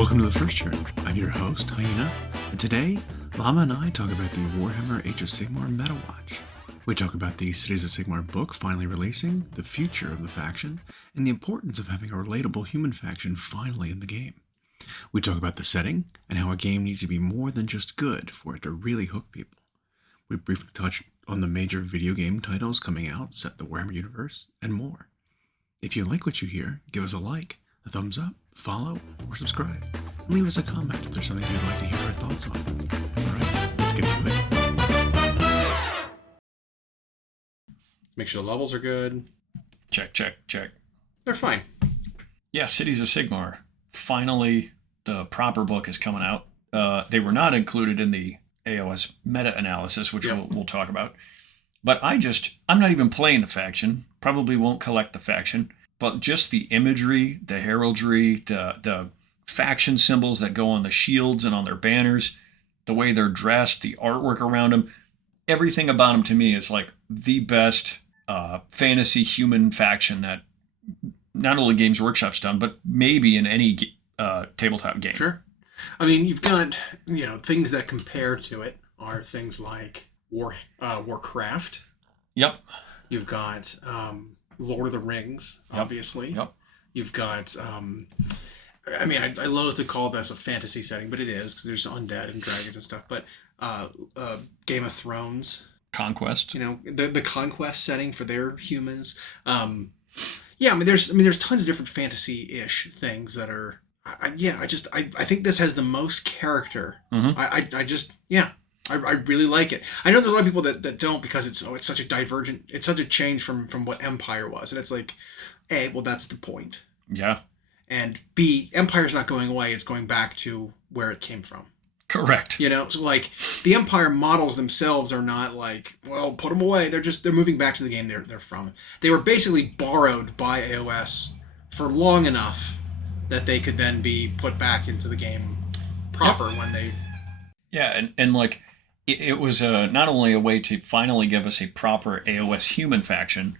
Welcome to the First Turn. I'm your host, Hyena, and today, Llama and I talk about the Warhammer Age of Sigmar Metawatch. We talk about the Cities of Sigmar book finally releasing, the future of the faction, and the importance of having a relatable human faction finally in the game. We talk about the setting, and how a game needs to be more than just good for it to really hook people. We briefly touch on the major video game titles coming out, set in the Warhammer Universe, and more. If you like what you hear, give us a like, a thumbs up, follow, or subscribe. And leave us a comment if there's something you'd like to hear our thoughts on. Alright, let's get to it. Make sure the levels are good. Check. They're fine. Yeah, Cities of Sigmar. Finally, the proper book is coming out. They were not included in the AoS meta-analysis, which we'll talk about. But I'm not even playing the faction. Probably won't collect the faction. But just the imagery, the heraldry, the faction symbols that go on the shields and on their banners, the way they're dressed, the artwork around them, everything about them to me is like the best fantasy human faction that not only Games Workshop's done, but maybe in any tabletop game. Sure. I mean, you've got, things that compare to it are things like Warcraft. Yep. You've got Lord of the Rings, obviously. Yep. You've got, I loathe to call this a fantasy setting, but it is, because there's undead and dragons and stuff. But Game of Thrones. Conquest. The Conquest setting for their humans. There's tons of different fantasy-ish things that are... I think this has the most character. Mm-hmm. I really like it. I know there's a lot of people that don't, because it's such a change from what Empire was. And it's like, A, well, that's the point. Yeah. And B, Empire's not going away. It's going back to where it came from. Correct. So like the Empire models themselves are not like, well, put them away. They're moving back to the game they're from. They were basically borrowed by AoS for long enough that they could then be put back into the game proper when they... Yeah, and like, it was not only a way to finally give us a proper AoS human faction,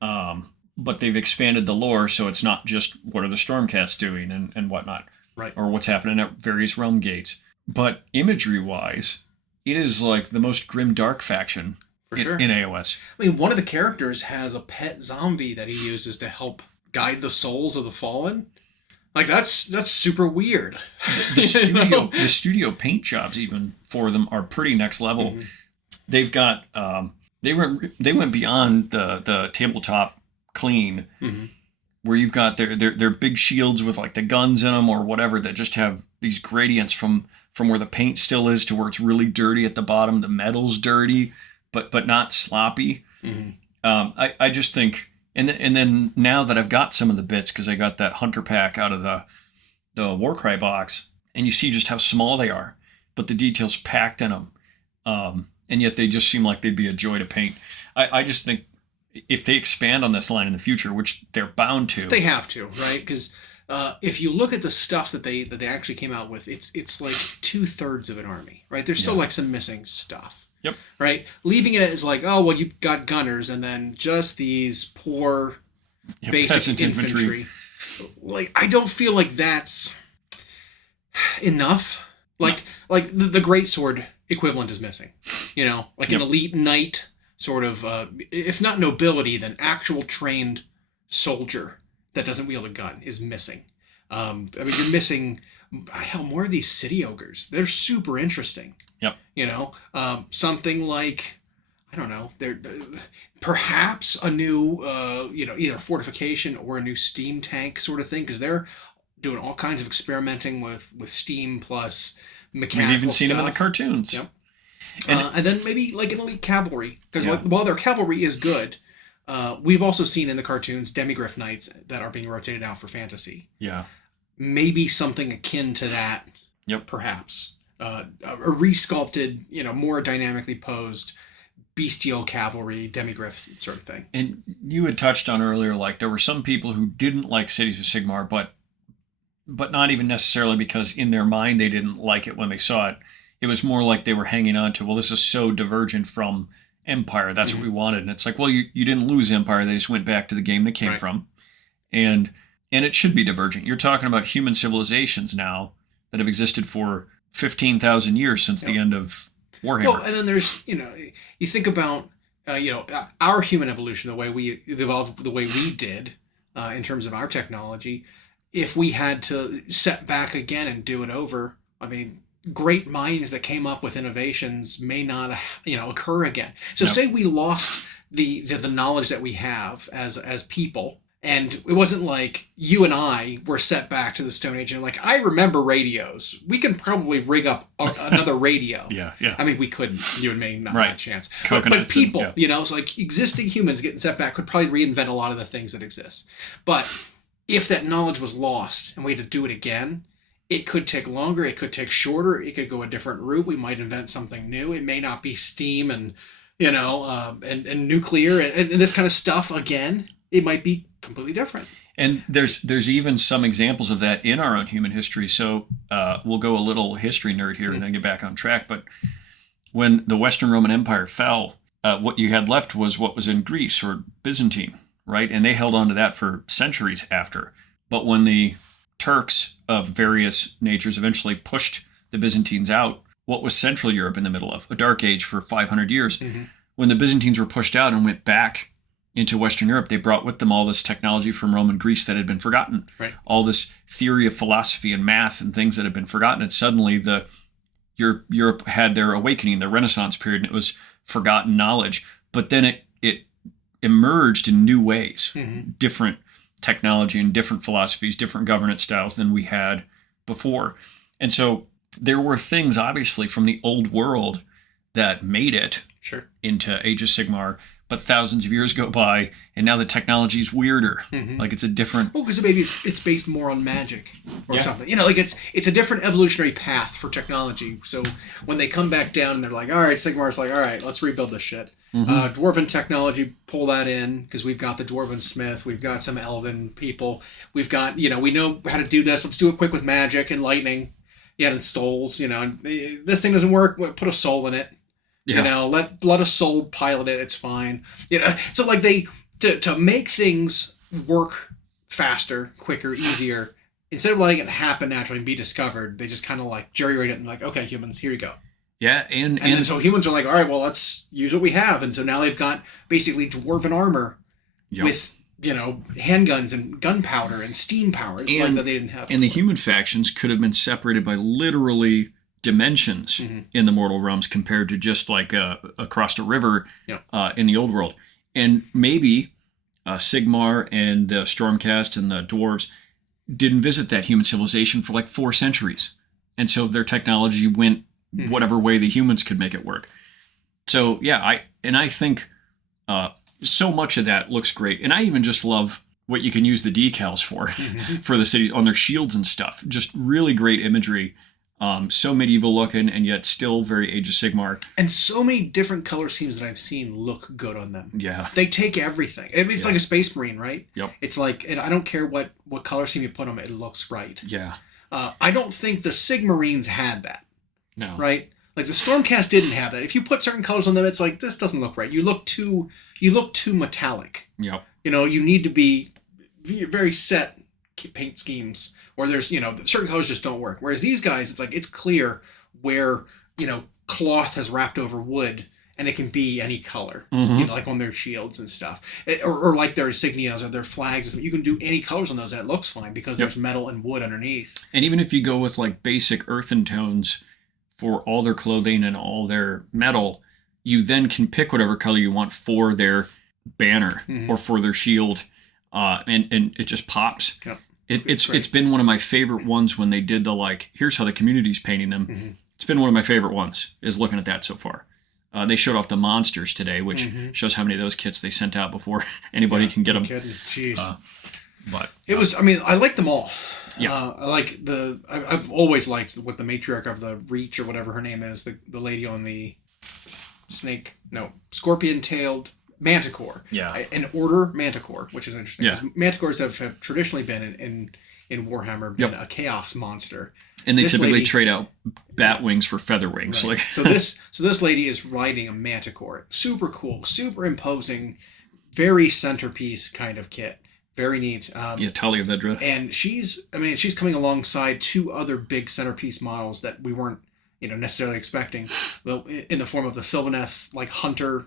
but they've expanded the lore, so it's not just what are the Stormcast doing and whatnot. Right. Or what's happening at various realm gates. But imagery-wise, it is like the most grim-dark faction in AoS. I mean, one of the characters has a pet zombie that he uses to help guide the souls of the fallen. Like, that's super weird. The studio paint jobs even for them are pretty next level. Mm-hmm. They've got they went beyond the tabletop clean, mm-hmm. where you've got their big shields with like the guns in them or whatever that just have these gradients from where the paint still is to where it's really dirty at the bottom. The metal's dirty, but not sloppy. Mm-hmm. I just think. And then now that I've got some of the bits, because I got that hunter pack out of the Warcry box, and you see just how small they are, but the details packed in them, and yet they just seem like they'd be a joy to paint. I just think if they expand on this line in the future, which they're bound to, they have to, right? Because if you look at the stuff that they actually came out with, it's like 2/3 of an army, right? There's still like some missing stuff. Yep. Right? Leaving it as like, oh, well, you've got gunners and then just these poor basic infantry. Like, I don't feel like that's enough. Like the greatsword equivalent is missing. An elite knight sort of, if not nobility, then actual trained soldier that doesn't wield a gun is missing. You're missing, hell, more of these city ogres. They're super interesting. Yep. Something like, I don't know, they're perhaps a new, either fortification or a new steam tank sort of thing, because they're doing all kinds of experimenting with steam plus mechanical stuff. We've even seen them in the cartoons. Yep. And then maybe like an elite cavalry, because while their cavalry is good, we've also seen in the cartoons demigryph knights that are being rotated out for fantasy. Yeah. Maybe something akin to that. Yep. Perhaps. A resculpted, more dynamically posed bestial cavalry, demigryph sort of thing. And you had touched on earlier, like there were some people who didn't like Cities of Sigmar, but not even necessarily because in their mind they didn't like it when they saw it. It was more like they were hanging on to, well, this is so divergent from Empire. That's what we wanted. And it's like, well, you didn't lose Empire. They just went back to the game they came from. And And it should be divergent. You're talking about human civilizations now that have existed for 15,000 years since the end of Warhammer. Well, and then there's, you think about, our human evolution, the way we evolved the way we did in terms of our technology. If we had to set back again and do it over, I mean, great minds that came up with innovations may not, occur again. So say we lost the knowledge that we have as people. And it wasn't like you and I were set back to the Stone Age and like, I remember radios. We can probably rig up another radio. Yeah. I mean, we couldn't. You and me, not right. a chance. But people, it's like existing humans getting set back could probably reinvent a lot of the things that exist. But if that knowledge was lost and we had to do it again, it could take longer. It could take shorter. It could go a different route. We might invent something new. It may not be steam and, and nuclear and this kind of stuff again. It might be completely different. And there's even some examples of that in our own human history. So we'll go a little history nerd here and then get back on track. But when the Western Roman Empire fell, what you had left was what was in Greece or Byzantine, right? And they held on to that for centuries after. But when the Turks of various natures eventually pushed the Byzantines out, what was Central Europe in the middle of? A dark age for 500 years. Mm-hmm. When the Byzantines were pushed out and went back into Western Europe, they brought with them all this technology from Rome and Greece that had been forgotten. Right. All this theory of philosophy and math and things that had been forgotten. And suddenly Europe had their awakening, their Renaissance period, and it was forgotten knowledge. But then it emerged in new ways, different technology and different philosophies, different governance styles than we had before. And so there were things, obviously, from the old world that made it into Age of Sigmar. But thousands of years go by, and now the technology is weirder. Like it's a different. Well, because maybe it's based more on magic or something. Like it's a different evolutionary path for technology. So when they come back down, and they're like, "All right, Sigmar's like, all right, let's rebuild this shit." Dwarven technology, pull that in because we've got the Dwarven Smith, we've got some Elven people, we've got we know how to do this. Let's do it quick with magic and lightning. And souls. And this thing doesn't work. Put a soul in it. Yeah. Let a soul pilot it. It's fine. So like to make things work faster, quicker, easier, instead of letting it happen naturally and be discovered, they just kind of like jerry-rig it and like, okay, humans, here you go. Yeah, and then so humans are like, all right, well, let's use what we have, and so now they've got basically dwarven armor with handguns and gunpowder and steam power like that they didn't have. And the human factions could have been separated by literally dimensions in the mortal realms compared to just like across a river in the old world. And maybe Sigmar and the Stormcast and the dwarves didn't visit that human civilization for like 4 centuries. And so their technology went whatever way the humans could make it work. So I think so much of that looks great. And I even just love what you can use the decals for the cities on their shields and stuff. Just really great imagery. So medieval looking and yet still very Age of Sigmar. And so many different color schemes that I've seen look good on them. Yeah. They take everything. I mean, it's like a Space Marine, right? Yep. It's like, and I don't care what color scheme you put on it looks right. Yeah. I don't think the Sigmarines had that. No. Right? Like the Stormcast didn't have that. If you put certain colors on them, it's like, this doesn't look right. You look too metallic. Yep. You need to be very set paint schemes. Or there's, certain colors just don't work. Whereas these guys, it's like, it's clear where, cloth has wrapped over wood and it can be any color, like on their shields and stuff. Or like their insignias or their flags. You can do any colors on those and it looks fine because there's metal and wood underneath. And even if you go with like basic earthen tones for all their clothing and all their metal, you then can pick whatever color you want for their banner or for their shield. And it just pops. Yep. It's been one of my favorite ones when they did the like, here's how the community's painting them. It's been one of my favorite ones is looking at that so far. They showed off the monsters today, which shows how many of those kits they sent out before anybody can get them. Jeez. But it was, I like them all. Yeah. I like I've always liked what the matriarch of the Reach or whatever her name is, the lady on the scorpion-tailed Manticore. Yeah. An order Manticore, which is interesting. Yeah. Manticores have traditionally been in Warhammer been a chaos monster. And they typically trade out bat wings for feather wings. Right. Like so this lady is riding a Manticore. Super cool, super imposing, very centerpiece kind of kit. Very neat. Talia Vedra. And she's coming alongside 2 other big centerpiece models that we weren't, necessarily expecting. Well, in the form of the Sylvaneth, like Hunter,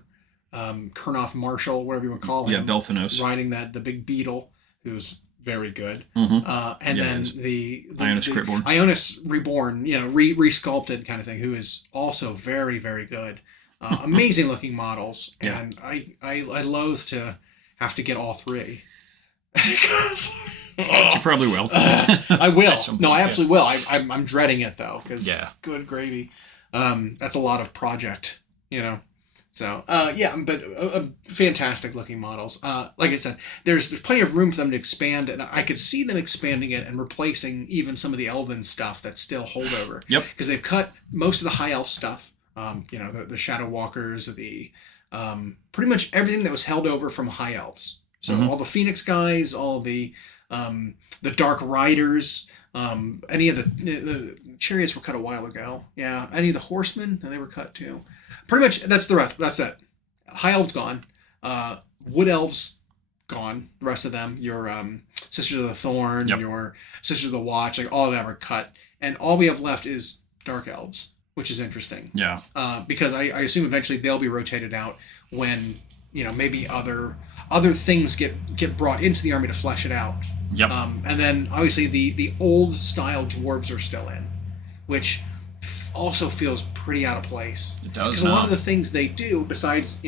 Kurnoth Marshall, whatever you want to call him. Yeah, Belthanos. Riding the big beetle, who's very good. Mm-hmm. And then the Ionis Critborn. Ionis Reborn, re-sculpted kind of thing, who is also very, very good. Amazing looking models. Yeah. And I loathe to have to get all 3. But you probably will. I will. No, I point, absolutely will. I'm dreading it though, because good gravy. That's a lot of project, So but fantastic looking models. Like I said, there's plenty of room for them to expand, and I could see them expanding it and replacing even some of the Elven stuff that's still holdover. Yep. Because they've cut most of the High Elf stuff. The Shadow Walkers, the pretty much everything that was held over from High Elves. So all the Phoenix guys, all the Dark Riders, any of the chariots were cut a while ago. Yeah, any of the horsemen, they were cut too. Pretty much, that's the rest. That's it. High Elves gone. Wood Elves gone. The rest of them, your Sisters of the Thorn, your Sisters of the Watch, like all of them are cut. And all we have left is Dark Elves, which is interesting. Yeah. Because I assume eventually they'll be rotated out when, maybe other things get brought into the army to flesh it out. Yep. And then obviously the old style dwarves are still in, which also feels pretty out of place. It does. Because a lot of the things they do, besides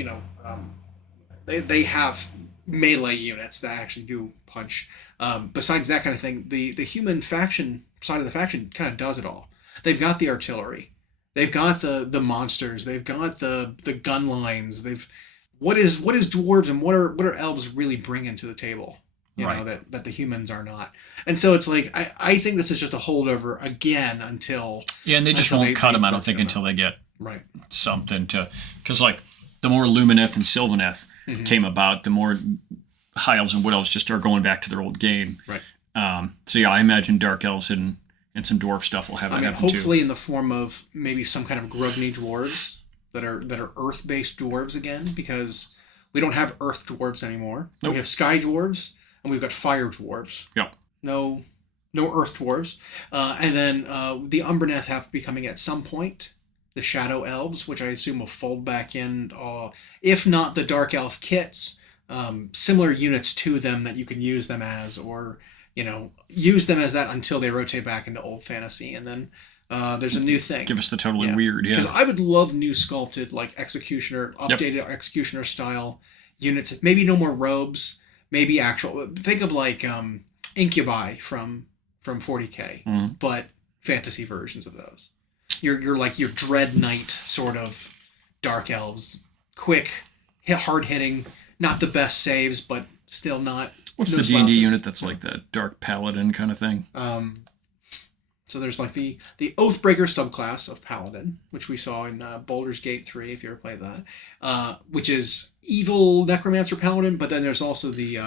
they have melee units that actually do punch. Besides that kind of thing, the human faction side of the faction kind of does it all. They've got the artillery, they've got the monsters, they've got the gun lines. What is dwarves and what are elves really bringing to the table? That the humans are not. And so it's like, I think this is just a holdover again until... Yeah, and they just won't cut them, I don't think, until they get something to... Because, like, the more Lumineth and Sylvaneth came about, the more High Elves and Wood Elves just are going back to their old game. Right. So, yeah, I imagine Dark Elves and some Dwarf stuff will have that happen, hopefully too. in the form of maybe some kind of Grugni dwarves that are Earth-based dwarves again, because we don't have Earth dwarves anymore. Nope. We have Sky dwarves, and we've got Fire dwarves. Yep. No Earth dwarves. And then the Umbreneth have to be coming at some point. The Shadow Elves, which I assume will fold back in, if not the Dark Elf kits, similar units to them that you can use them as, or, use them as that until they rotate back into Old Fantasy. And then there's a new thing. Give us the totally weird, Because I would love new sculpted, like Executioner, updated Executioner style units. Maybe no more robes. Maybe actual... Think of like Incubi from 40K, but fantasy versions of those. You're like your Dread Knight sort of Dark Elves. Quick, hard hitting, not the best saves, but still not... What's the D&D unit that's like the Dark Paladin kind of thing? So there's like the Oathbreaker subclass of Paladin, which we saw in Baldur's Gate 3, if you ever played that, which is evil Necromancer Paladin, but then there's also the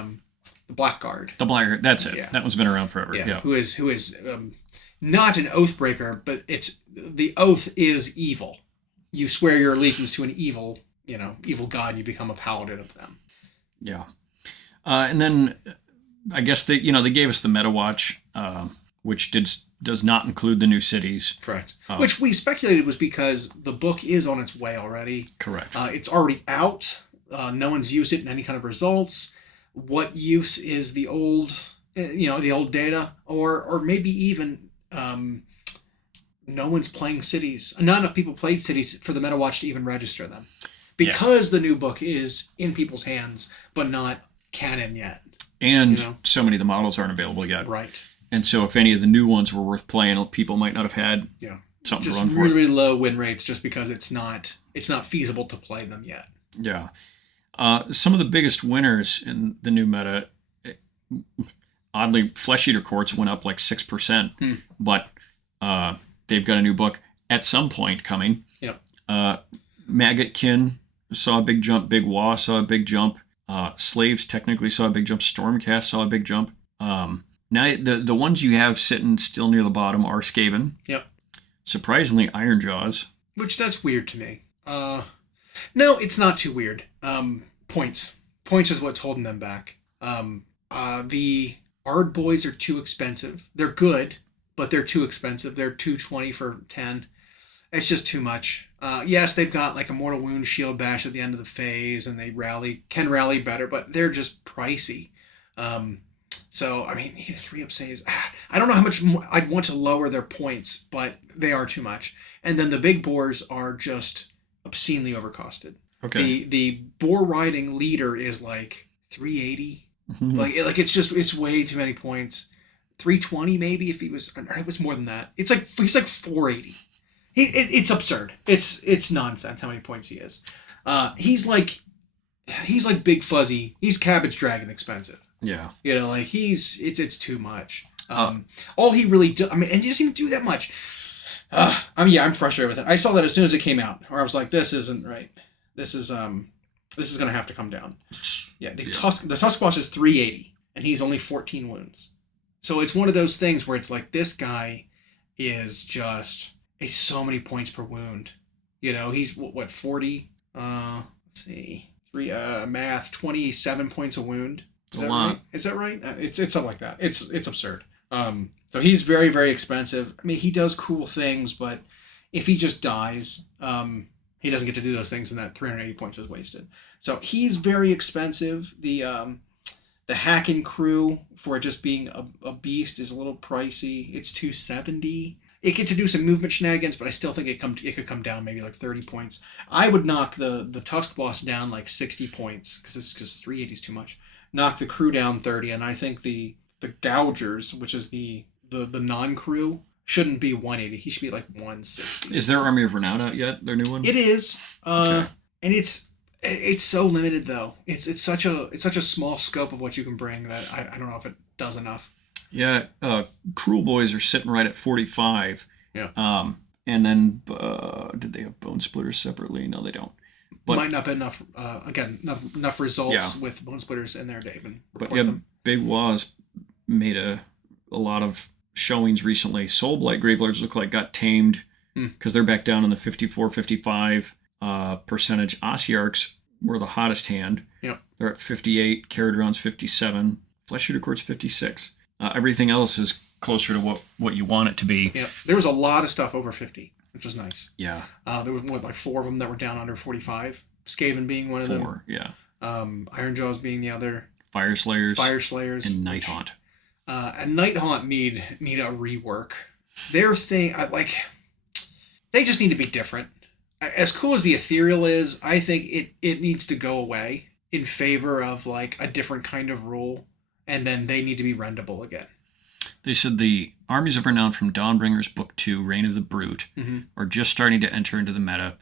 Blackguard. The Blackguard, that's it. Yeah. That one's been around forever. Yeah. Who is not an Oathbreaker, but the oath is evil. You swear your allegiance to an evil god, and you become a paladin of them. Yeah. And then I guess they gave us the Metawatch, which does not include the new cities. Correct. Which we speculated was because the book is on its way already. Correct. It's already out. No one's used it in any kind of results. What use is the old, the old data, or maybe even no one's playing cities. Not enough people played cities for the Metawatch to even register them, because the new book is in people's hands, but not canon yet. And so many of the models aren't available yet. Right. And so if any of the new ones were worth playing, people might not have had something to run for. Just really low win rates, just because it's not feasible to play them yet. Yeah. Some of the biggest winners in the new meta, oddly, Flesh Eater Courts went up like 6%, but they've got a new book at some point coming. Yep. Maggotkin saw a big jump. Big Wa saw a big jump. Slaves technically saw a big jump. Stormcast saw a big jump. Now, the ones you have sitting still near the bottom are Skaven. Yep. Surprisingly, Ironjaws. Which, that's weird to me. No, it's not too weird. Points. Points is what's holding them back. The Ard boys are too expensive. They're good, but they're too expensive. They're 220 for 10. It's just too much. Yes, they've got like a mortal wound shield bash at the end of the phase, and they can rally better, but they're just pricey. So I mean, 3-up saves. I don't know how much more I'd want to lower their points, but they are too much. And then the big boars are just obscenely overcosted. Okay. The boar riding leader is like 380. Like it's way too many points. 320 maybe if he was. It was more than that. It's like he's like 480. It's absurd. It's nonsense how many points he is. He's like Big Fuzzy. He's Cabbage Dragon expensive. Yeah. Like it's too much. All he really does, and he doesn't even do that much. I'm frustrated with it. I saw that as soon as it came out, or I was like, this isn't right. This is gonna have to come down. Yeah, the Tusk Boss is 380, and he's only 14 wounds. So it's one of those things where it's like this guy is just so many points per wound. He's what 40? Let's see, math 27 points a wound. Is that right? Is that right? It's something like that. It's absurd. So he's very, very expensive. I mean, he does cool things, but if he just dies, he doesn't get to do those things, and that 380 points is wasted. So he's very expensive. The Hacking crew, for just being a beast, is a little pricey. It's 270. It gets to do some movement shenanigans, but I still think it could come down maybe like 30 points. I would knock the Tusk Boss down like 60 points because 380 is too much. Knock the crew down 30, and I think the Gougers, which is the non-crew, shouldn't be 180. He should be like 160. Is their Army of Renown out yet? Their new one? It is. Okay. And it's so limited though. It's such a small scope of what you can bring that I don't know if it does enough. Yeah, Cruel Boys are sitting right at 45. Yeah. And then did they have Bone Splitters separately? No, they don't. But might not be enough. Enough results with Bone Splitters in there, David. But yeah, Big Waz made a lot of showings recently. Soulblight Gravelords look like got tamed because they're back down in the 54-55 percentage. Ossiarchs were the hottest hand. Yeah. They're at 58. Caradron's 57. Flesh Shooter Court's 56. Everything else is closer to what you want it to be. Yeah. There was a lot of stuff over 50, which was nice. Yeah. There was like 4 of them that were down under 45. Skaven being one of them. 4, yeah. Ironjaws being the other. Fire Slayers. And Night Haunt. And Night Haunt need a rework. Their thing, they just need to be different. As cool as the Ethereal is, I think it needs to go away in favor of like a different kind of rule, and then they need to be rendable again. They said the Armies of Renown from Dawnbringer's Book 2, Reign of the Brute, are just starting to enter into the meta,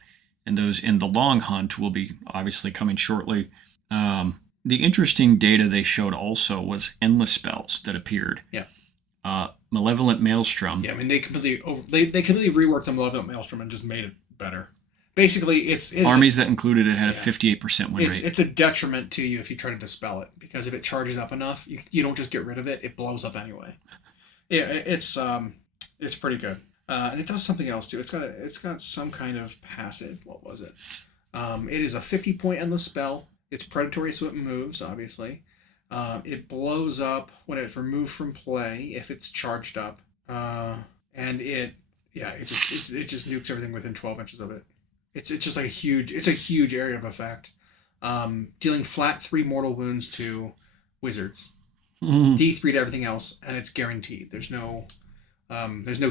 and those in the Long Hunt will be obviously coming shortly. The interesting data they showed also was endless spells that appeared. Yeah. Malevolent Maelstrom. Yeah, I mean they completely reworked the Malevolent Maelstrom and just made it better. Basically, it's armies that included it had a 58% win rate. It's a detriment to you if you try to dispel it, because if it charges up enough, you don't just get rid of it; it blows up anyway. Yeah, it's pretty good, and it does something else too. It's got some kind of passive. What was it? It is a 50-point endless spell. It's predatory, so it moves obviously. It blows up when it's removed from play if it's charged up, and it just nukes everything within 12 inches of it. It's just like a huge area of effect. Dealing flat 3 mortal wounds to wizards. D3 to everything else, and it's guaranteed. There's no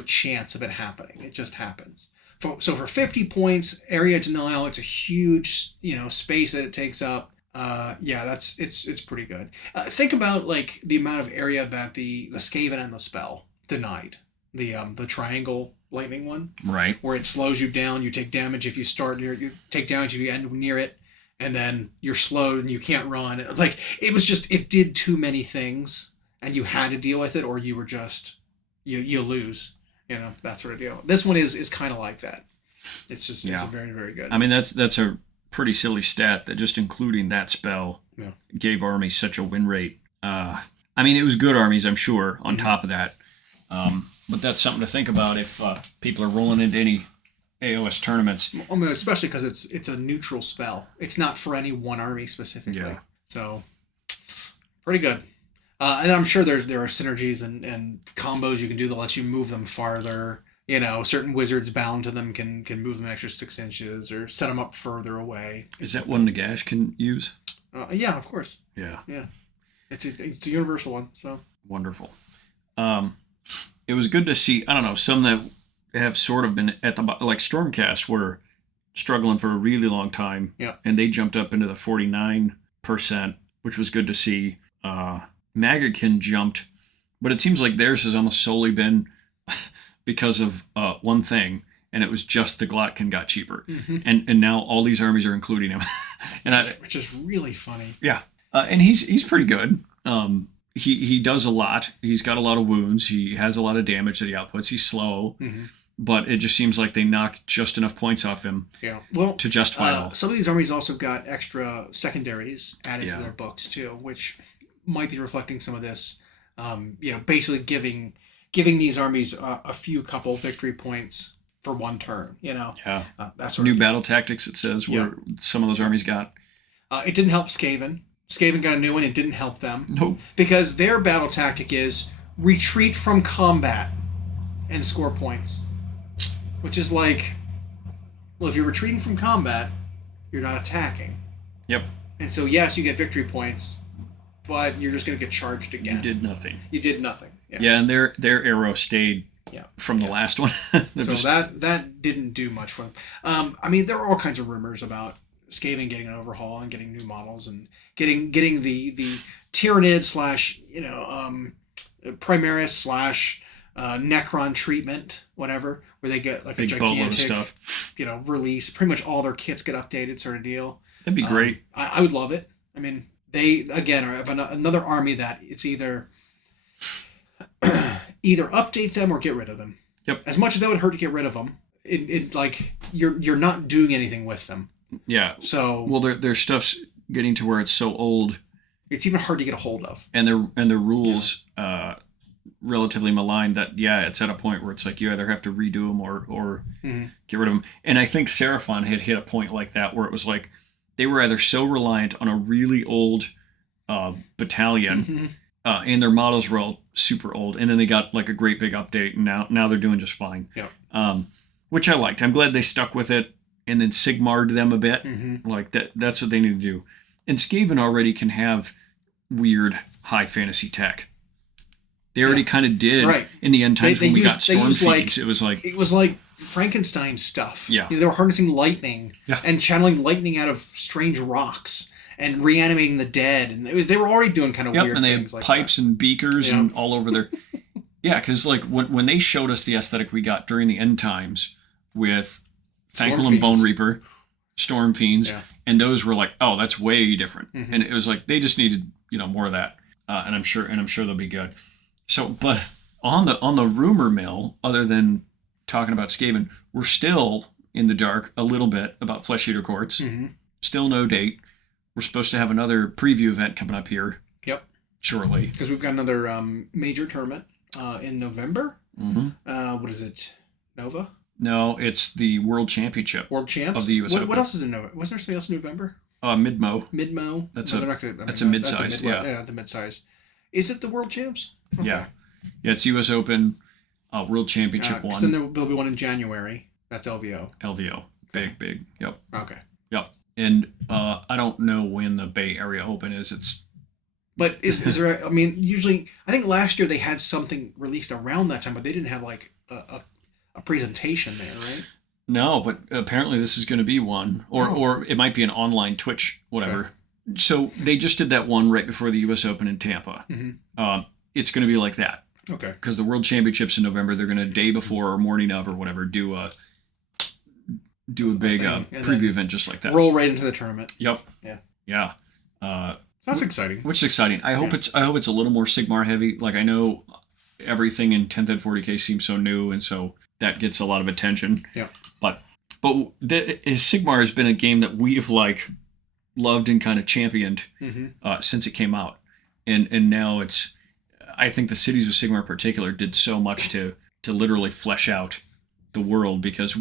chance of it happening. It just happens. So for 50 points, area denial, it's a huge space that it takes up. It's pretty good. Think about like the amount of area that the Skaven and the spell denied. The triangle lightning one, right, where it slows you down. You take damage if you start near it. You take damage if you end near it, and then you're slowed and you can't run. Like it did too many things, and you had to deal with it, or you were just you lose. That sort of deal. This one is kind of like that. It's just it's very, very good. I mean that's a pretty silly stat that just including that spell gave armies such a win rate. I mean it was good armies, I'm sure. On top of that. But that's something to think about if people are rolling into any AoS tournaments. I mean, especially because it's a neutral spell. It's not for any one army specifically. Yeah. So, pretty good. And I'm sure there are synergies and combos you can do that lets you move them farther. You know, certain wizards bound to them can move them an extra 6 inches or set them up further away. Is that one Nagash can use? Yeah, of course. Yeah. Yeah. It's a universal one, so. Wonderful. It was good to see, I don't know, some that have sort of been at the, like Stormcast were struggling for a really long time. Yeah. And they jumped up into the 49%, which was good to see. Magakin jumped, but it seems like theirs has almost solely been because of one thing, and it was just the Glotkin got cheaper. Mm-hmm. And now all these armies are including him. Which is really funny. Yeah. And he's pretty good. He does a lot. He's got a lot of wounds. He has a lot of damage that he outputs. He's slow. Mm-hmm. But it just seems like they knocked just enough points off him to justify it all. Some of these armies also got extra secondaries added to their books too, which might be reflecting some of this. Basically giving these armies a few couple victory points for one turn. Yeah. That's new battle tactics. It says where some of those armies got. It didn't help Skaven. Skaven got a new one. It didn't help them. Nope. Because their battle tactic is retreat from combat and score points. Which is like, well, if you're retreating from combat, you're not attacking. Yep. And so, yes, you get victory points, but you're just going to get charged again. You did nothing. Yeah, and their arrow stayed from the last one. That didn't do much for them. There were all kinds of rumors about Skaven getting an overhaul and getting new models and getting the Tyrannid / Primaris / Necron treatment, whatever, where they get like big a gigantic stuff. Release. Pretty much all their kits get updated, sort of deal. That'd be great. I would love it. They again are another army that it's either update them or get rid of them. Yep. As much as that would hurt to get rid of them, it like you're not doing anything with them. Yeah. So their stuff's getting to where it's so old. It's even hard to get a hold of. And their rules relatively maligned that it's at a point where it's like you either have to redo them or get rid of them. And I think Seraphon had hit a point like that where it was like they were either so reliant on a really old battalion and their models were all super old, and then they got like a great big update, and now they're doing just fine. Yeah. Which I liked. I'm glad they stuck with it and then Sigmar'd them a bit. Mm-hmm. Like that's what they need to do. And Skaven already can have weird high fantasy tech. They already kind of did in the end times when we got Storm Fiends. It was like Frankenstein stuff. Yeah. They were harnessing lightning and channeling lightning out of strange rocks and reanimating the dead, and they were already doing kind of weird and they things had like pipes that. And beakers and all over their. Yeah, because like when they showed us the aesthetic we got during the end times with Thankful and Bone Reaper, Storm Fiends, and those were like, oh, that's way different. And it was like they just needed more of that, and I'm sure they'll be good. So, but on the rumor mill, other than talking about Skaven, we're still in the dark a little bit about Flesh Eater Courts. Mm-hmm. Still no date. We're supposed to have another preview event coming up here. Yep. Shortly. Because we've got another major tournament in November. Mm-hmm. What is it? Nova? No, it's the World Championship. World Champs? Of the US Open. What else is in Nova? Wasn't there something else in November? Midmo. Midmo? That's a mid-sized, Yeah, the mid-sized. Is it the World Champs? Okay. Yeah, it's US Open, World Championship one. Then there'll be one in January. That's LVO. LVO. Big. Yep. Okay. Yep. And I don't know when the Bay Area Open is. But is there? Usually, I think last year they had something released around that time, but they didn't have like a presentation there, right? No, but apparently this is going to be one, or it might be an online Twitch, whatever. Okay. So they just did that one right before the U.S. Open in Tampa. Mm-hmm. It's going to be like that. Okay. Because the World Championships in November, they're going to day before or morning of or whatever do a big preview event just like that. Roll right into the tournament. Yep. Yeah. That's exciting. Which is exciting. I hope it's a little more Sigmar heavy. Like I know everything in 10th and 40K seems so new, and so that gets a lot of attention. Yeah. But Sigmar has been a game that we've like loved and kind of championed since it came out, and now it's. I think the Cities of Sigmar in particular did so much to literally flesh out the world, because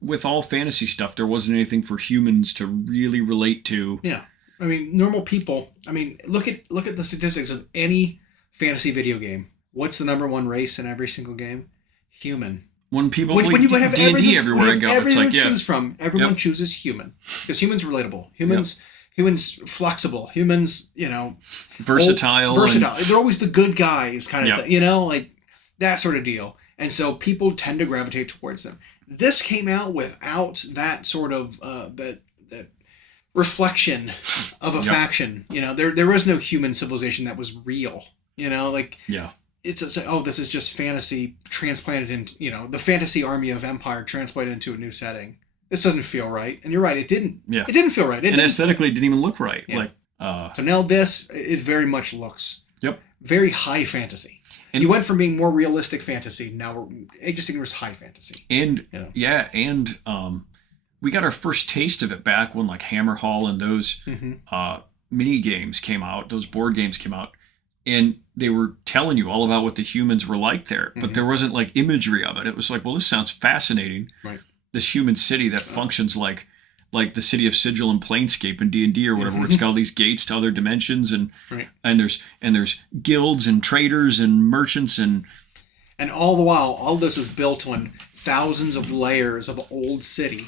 with all fantasy stuff, there wasn't anything for humans to really relate to. Yeah. I mean, normal people. I mean, look at the statistics of any fantasy video game. What's the number one race in every single game? Human. When people When you have D&D everywhere I go, it's like, choose from, everyone chooses human. Because humans relatable. Humans flexible. Humans, versatile. They're always the good guys kind of thing, like that sort of deal. And so people tend to gravitate towards them. This came out without that sort of that reflection of a faction. There was no human civilization that was real. It's oh, this is just fantasy transplanted into the fantasy army of empire transplanted into a new setting. This doesn't feel right. And you're right, it didn't. Yeah. It didn't feel right. Aesthetically, it didn't even look right. Yeah. So now it very much looks very high fantasy. And you went from being more realistic fantasy, now Age of Sigmar is high fantasy. And we got our first taste of it back when like Hammer Hall and those mini games came out, those board games came out, and they were telling you all about what the humans were like there, but there wasn't like imagery of it. It was like, well, this sounds fascinating. Right. This human city that functions like the city of Sigil and Planescape and D&D or whatever, where it's got all these gates to other dimensions and there's guilds and traders and merchants and all the while, all this is built on thousands of layers of old city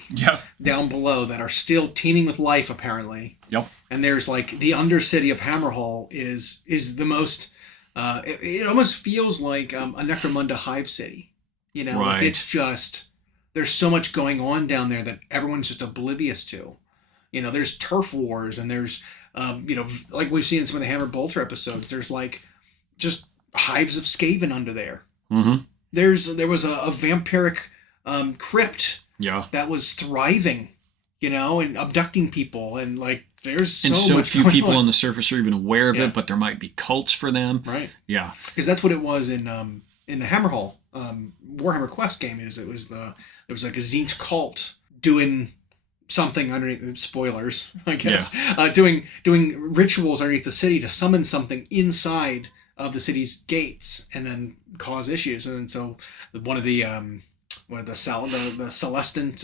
down below that are still teeming with life apparently. Yep. And there's like the undercity of Hammerhall is the most. It almost feels like a Necromunda hive city. Right. Like it's just. There's so much going on down there that everyone's just oblivious to. There's turf wars and there's, like we've seen in some of the Hammer Bolter episodes, there's like just hives of Skaven under there. Mm-hmm. There was a vampiric crypt that was thriving, and abducting people. And like there's so much few going people on the surface are even aware of it, but there might be cults for them. Right. Yeah. Because that's what it was in the Hammerhall Warhammer Quest game. There was like a Tzeentch cult doing something underneath, spoilers I guess, doing rituals underneath the city to summon something inside of the city's gates and then cause issues. And so one of the Celestant,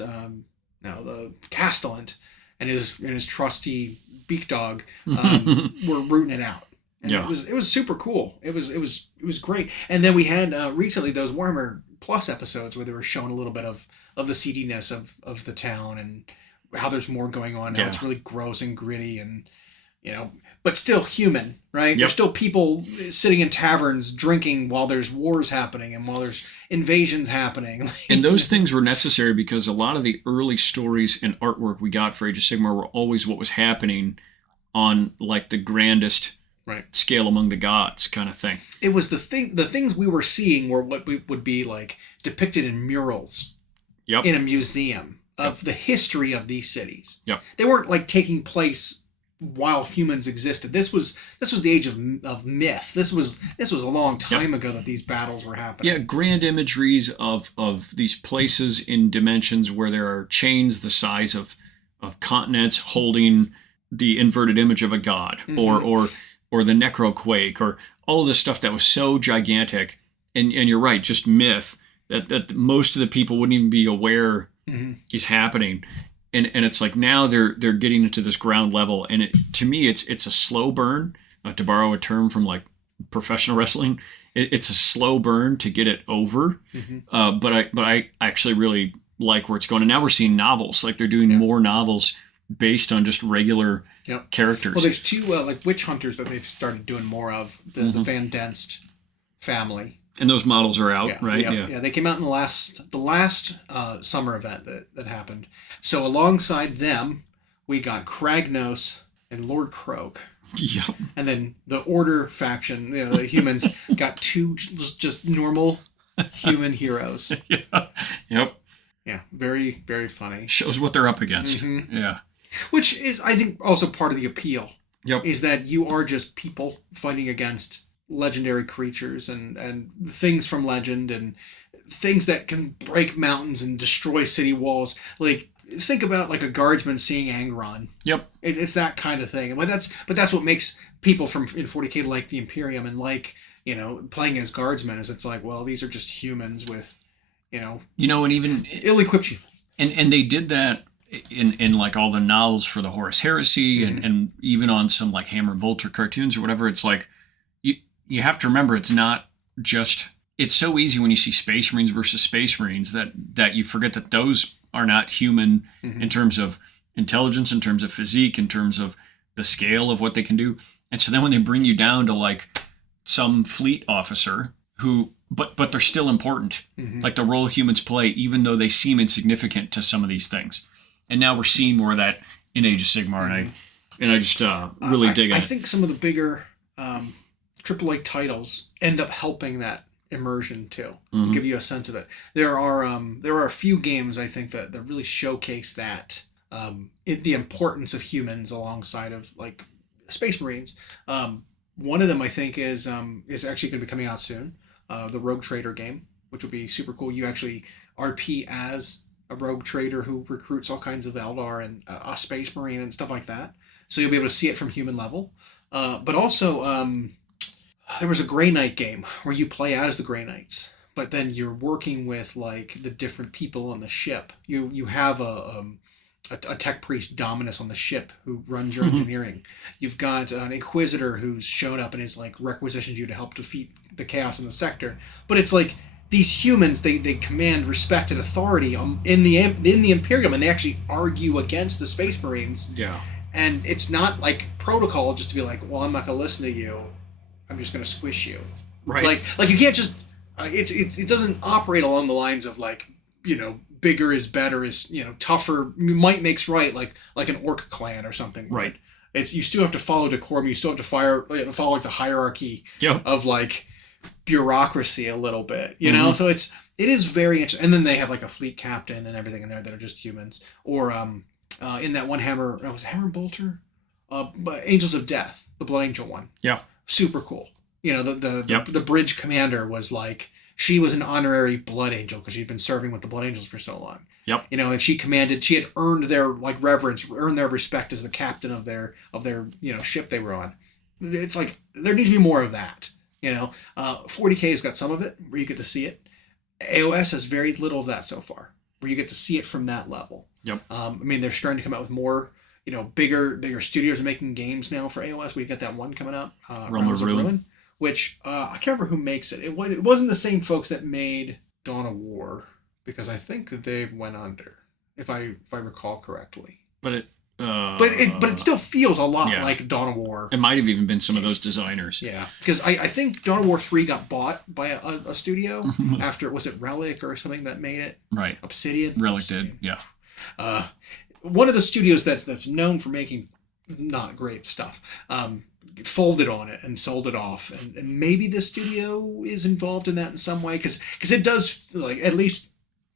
the Castellant and his trusty beak dog were rooting it out. And it was super cool. It was great. And then we had recently those Warhammer Plus episodes where they were showing a little bit of the seediness of the town and how there's more going on now. It's really gross and gritty and but still human, right? Yep. There's still people sitting in taverns drinking while there's wars happening and while there's invasions happening. And those things were necessary because a lot of the early stories and artwork we got for Age of Sigmar were always what was happening on like the grandest scale among the gods kind of thing. It was the things we were seeing were what would be like depicted in murals in a museum of the history of these cities. Yep. They weren't like taking place while humans existed. This was the age of myth. This was a long time ago that these battles were happening. Yeah, grand imageries of these places in dimensions where there are chains the size of continents holding the inverted image of a god, or the necroquake, or all of this stuff that was so gigantic. And you're right, just myth that most of the people wouldn't even be aware is happening. And it's like now they're getting into this ground level, and to me it's a slow burn. To borrow a term from like professional wrestling, it's a slow burn to get it over. But I actually really like where it's going, and now we're seeing novels. Like they're doing more novels based on just regular characters. Well, there's two like witch hunters that they've started doing more of. The Van Denst family. And those models are out, right? Yeah, they came out in the last summer event that happened. So alongside them, we got Kragnos and Lord Croak. Yep. And then the Order faction, the humans, got two just normal human heroes. Yep. Yeah, very, very funny. Shows what they're up against. Yeah. Which is, I think, also part of the appeal. Yep. Is that you are just people fighting against legendary creatures and things from legend and things that can break mountains and destroy city walls. Like think about like a guardsman seeing Angron. Yep. It's that kind of thing. But that's what makes people from in 40K like the Imperium and like playing as guardsmen is it's like, well, these are just humans with and even ill-equipped humans. And they did that in like all the novels for the Horus Heresy and even on some like Hammer Bolter cartoons or whatever, it's like you have to remember it's not just, it's so easy when you see Space Marines versus Space Marines that you forget that those are not human in terms of intelligence, in terms of physique, in terms of the scale of what they can do. And so then when they bring you down to like some fleet officer who, but they're still important, like the role humans play, even though they seem insignificant to some of these things. And now we're seeing more of that in Age of Sigmar, and I just really dig it. I think some of the bigger AAA titles end up helping that immersion too, give you a sense of it. There are a few games I think that really showcase that the importance of humans alongside of like Space Marines. One of them I think is actually going to be coming out soon. The Rogue Trader game, which will be super cool. You actually RP as a rogue trader who recruits all kinds of Eldar and a Space Marine and stuff like that. So you'll be able to see it from human level. But also, there was a Grey Knight game where you play as the Grey Knights, but then you're working with like the different people on the ship. You have a tech priest Dominus on the ship who runs your engineering. You've got an Inquisitor who's shown up and is like requisitioned you to help defeat the chaos in the sector. But it's like these humans, they command respect and authority in the Imperium, and they actually argue against the Space Marines. Yeah. And it's not like protocol just to be like, well, I'm not going to listen to you. I'm just going to squish you. Right. Like you can't just. It doesn't operate along the lines of like, bigger is better, is tougher. Might makes right, like an orc clan or something. Right. It's, you still have to follow decorum. You still have to follow like the hierarchy of like bureaucracy a little bit. So it is very interesting. And then they have like a fleet captain and everything in there that are just humans. Or in that one Hammer, was it Hammer Bolter? But Angels of Death, the Blood Angel one. Yeah. Super cool. The bridge commander was like, she was an honorary Blood Angel because she'd been serving with the Blood Angels for so long. Yep. And she had earned their like reverence, earned their respect as the captain of their ship they were on. It's like there needs to be more of that. 40K has got some of it where you get to see it. AoS has very little of that so far, where you get to see it from that level. Yep. They're starting to come out with more, bigger studios are making games now for AoS. We got that one coming up, Realms of Ruin, which I can't remember who makes it. It wasn't the same folks that made Dawn of War, because I think that they've went under, if I recall correctly. But it still feels a lot like Dawn of War. It might have even been some of those designers. Yeah, because I think Dawn of War 3 got bought by a studio after, was it Relic or something that made it? Right. Obsidian? Relic did, yeah. One of the studios that's known for making not great stuff folded on it and sold it off. And maybe the studio is involved in that in some way, because it does, like, at least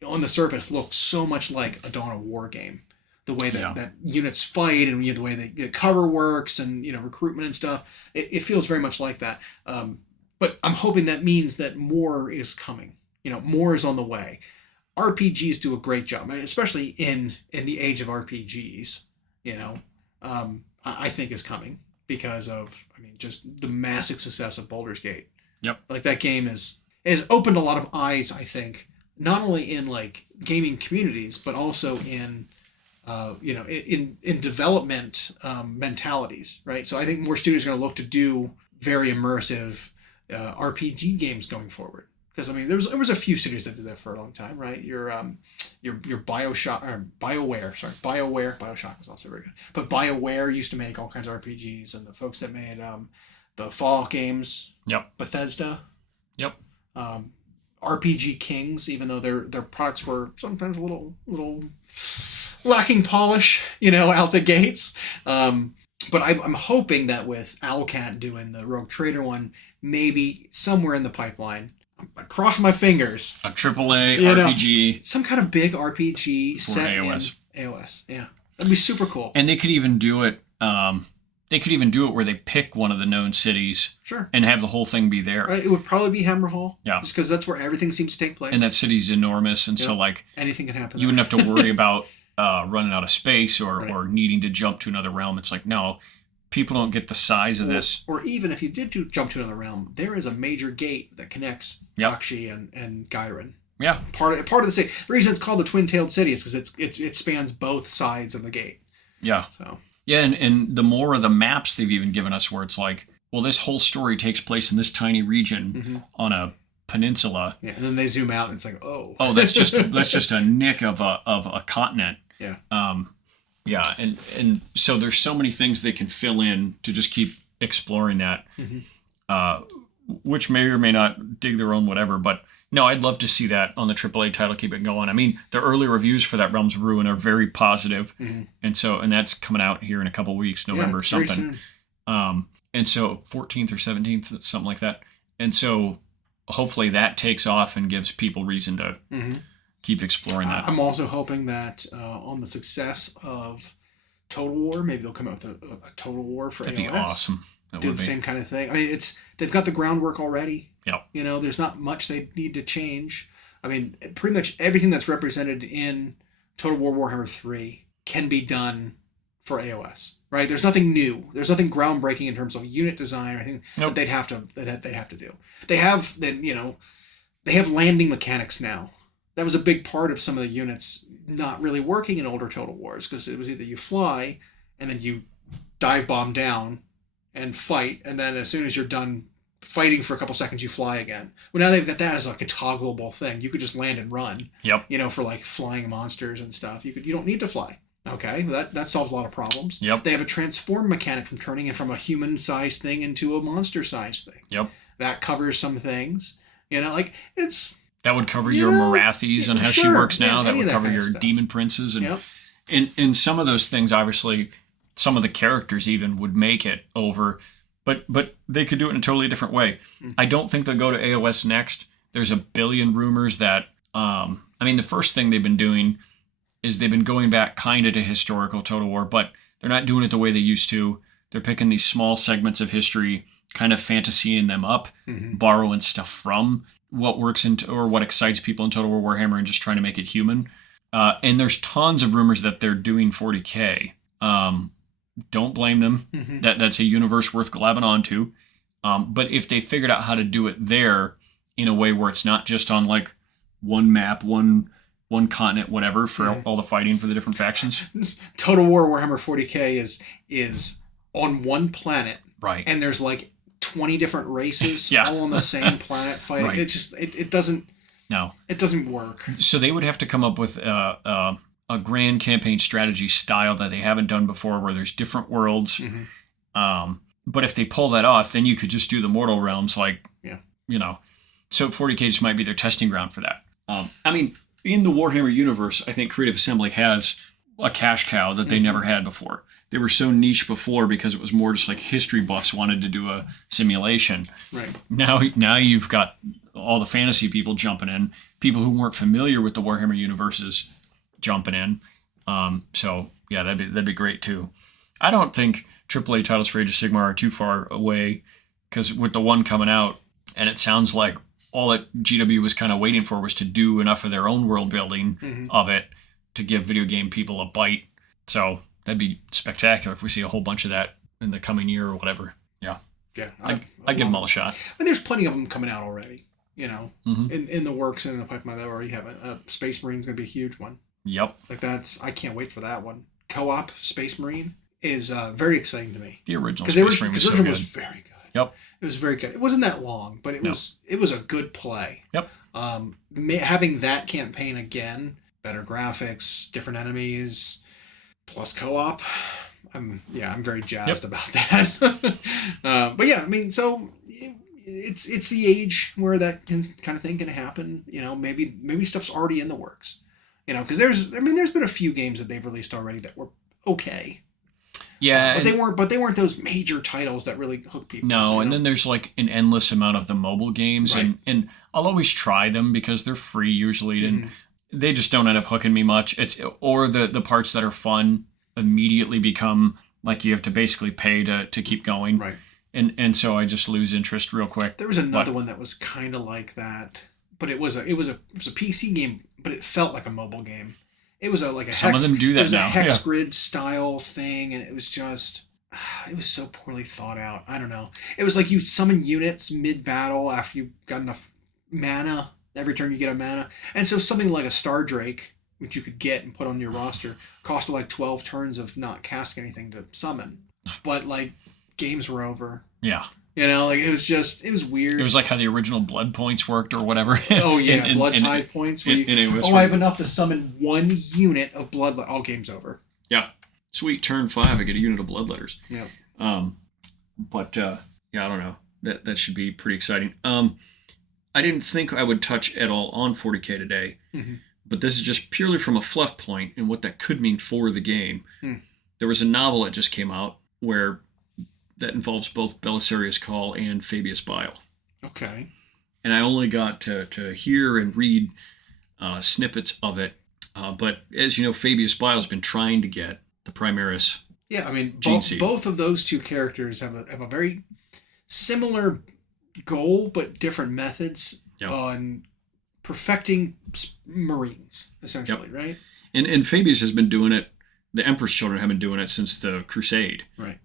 on the surface, look so much like a Dawn of War game. The way that units fight and the way the cover works and recruitment and stuff, it feels very much like that. But I'm hoping that means that more is coming. More is on the way. RPGs do a great job, especially in the age of RPGs. I think is coming because of just the massive success of Baldur's Gate. Yep. Like that game has opened a lot of eyes. I think not only in like gaming communities but also in in development mentalities, right? So I think more studios are going to look to do very immersive RPG games going forward. Because there was a few studios that did that for a long time, right? Your BioShock or BioShock was also very good. But BioWare used to make all kinds of RPGs, and the folks that made the Fallout games, Bethesda, RPG Kings, even though their products were sometimes a little lacking polish, out the gates. But I'm hoping that with Owlcat doing the Rogue Trader one, maybe somewhere in the pipeline, I cross my fingers, a AAA RPG, some kind of big RPG set AoS. In AoS. Yeah, that'd be super cool. And they could even do it. Where they pick one of the known cities, and have the whole thing be there. It would probably be Hammerhall, just because that's where everything seems to take place. And that city's enormous, and so like anything can happen. You wouldn't have to worry about running out of space or needing to jump to another realm. It's like, no, people don't get the size of this. Or even if you did jump to another realm, there is a major gate that connects Bakshi and Gyron. Yeah. Part of the city. The reason it's called the twin-tailed city is because it spans both sides of the gate. Yeah. So. Yeah, and the more of the maps they've even given us, where it's like, well, this whole story takes place in this tiny region on a peninsula. Yeah, and then they zoom out, and it's like, oh, that's just a nick of a continent. Yeah. Yeah, and so there's so many things they can fill in to just keep exploring that, which may or may not dig their own whatever. But no, I'd love to see that on the AAA title. Keep it going. I mean, the early reviews for that Realms of Ruin are very positive, and that's coming out here in a couple weeks, November something. And so 14th or 17th, something like that. And so hopefully that takes off and gives people reason to keep exploring that. I'm also hoping that on the success of Total War, maybe they'll come out with a Total War for That'd AoS. be awesome. Do the same kind of thing. I mean, they've got the groundwork already. Yep. You know, there's not much they need to change. I mean, pretty much everything that's represented in Total War Warhammer 3 can be done for AoS. Right? There's nothing new. There's nothing groundbreaking in terms of unit design or anything that they'd have to do. They have landing mechanics now. That was a big part of some of the units not really working in older Total Wars, because it was either you fly and then you dive bomb down and fight, and then as soon as you're done fighting for a couple seconds, you fly again. Well, now they've got that as like a toggleable thing. You could just land and run. Yep. You know, for like flying monsters and stuff. You don't need to fly. Okay, that solves a lot of problems. Yep. They have a transform mechanic from turning it from a human-sized thing into a monster-sized thing. Yep. That covers some things. You know, like that would cover your Marathis and how she works now. Yeah, that would cover your demon princes and and some of those things. Obviously, some of the characters even would make it over, but they could do it in a totally different way. I don't think they'll go to AoS next. There's a billion rumors that I mean, the first thing they've been doing is they've been going back kind of to historical Total War, but they're not doing it the way they used to. They're picking these small segments of history, kind of fantasying them up, borrowing stuff from what works into or what excites people in Total War Warhammer and just trying to make it human. And there's tons of rumors that they're doing 40K. Don't blame them. That's a universe worth grabbing onto. But if they figured out how to do it there in a way where it's not just on like one map, one continent, whatever, for all the fighting for the different factions. Total War Warhammer 40K is on one planet. Right. And there's like 20 different races Yeah. all on the same planet fighting. Right. It just it doesn't it doesn't work. So they would have to come up with a grand campaign strategy style that they haven't done before, where there's different worlds. But if they pull that off, then you could just do the Mortal Realms, like you know. So 40K just might be their testing ground for that. I mean, in the Warhammer universe, I think Creative Assembly has a cash cow that they never had before. They were so niche before because it was more just like history buffs wanted to do a simulation. Right. Now you've got all the fantasy people jumping in, people who weren't familiar with the Warhammer universes jumping in. So yeah, that'd be great too. I don't think AAA titles for Age of Sigmar are too far away, because with the one coming out, and it sounds like all that GW was kind of waiting for was to do enough of their own world building of it to give video game people a bite. So that'd be spectacular if we see a whole bunch of that in the coming year or whatever. Yeah. Yeah. I'd give them all a shot. And there's plenty of them coming out already, you know, in the works and in the pipeline. They already have a Space Marine's going to be a huge one. Yep. Like I can't wait for that one. Co-op Space Marine is very exciting to me. The original Space Marine was so good. Was very good. Yep. It was very good. It wasn't that long, but it was a good play. Yep. Having that campaign again, better graphics, different enemies, plus co-op. I'm very jazzed about that. But yeah, I mean, so it's the age where that kind of thing can happen. You know, maybe stuff's already in the works. You know, because there's been a few games that they've released already that were okay. Yeah, but they weren't those major titles that really hook people. No, and then there's like an endless amount of the mobile games, right. and I'll always try them because they're free usually, and they just don't end up hooking me much. Or the parts that are fun immediately become like you have to basically pay to keep going, right? And so I just lose interest real quick. There was another one that was kind of like that, but it was a PC game, but it felt like a mobile game. It was some of them do that now. It was a hex grid style thing, and it was so poorly thought out. I don't know. It was like you summon units mid battle after you got enough mana Every turn you get a mana. And so something like a Star Drake, which you could get and put on your roster, costed like 12 turns of not casting anything to summon. But like games were over. Yeah. You know, like it was weird. It was like how the original blood points worked or whatever. Oh yeah, blood tide points. Where I have enough to summon one unit of blood. All game's over. Yeah. Sweet, turn 5, I get a unit of bloodletters. Yeah. But yeah, I don't know. That should be pretty exciting. I didn't think I would touch at all on 40K today, but this is just purely from a fluff point and what that could mean for the game. There was a novel that just came out that involves both Belisarius Cawl and Fabius Bile. Okay. And I only got to hear and read snippets of it. But as you know, Fabius Bile has been trying to get the Primaris. Yeah, I mean, Gene both of those two characters have a very similar goal, but different methods on perfecting Marines, essentially, right? And Fabius has been doing it. The Emperor's Children have been doing it since the Crusade. Right.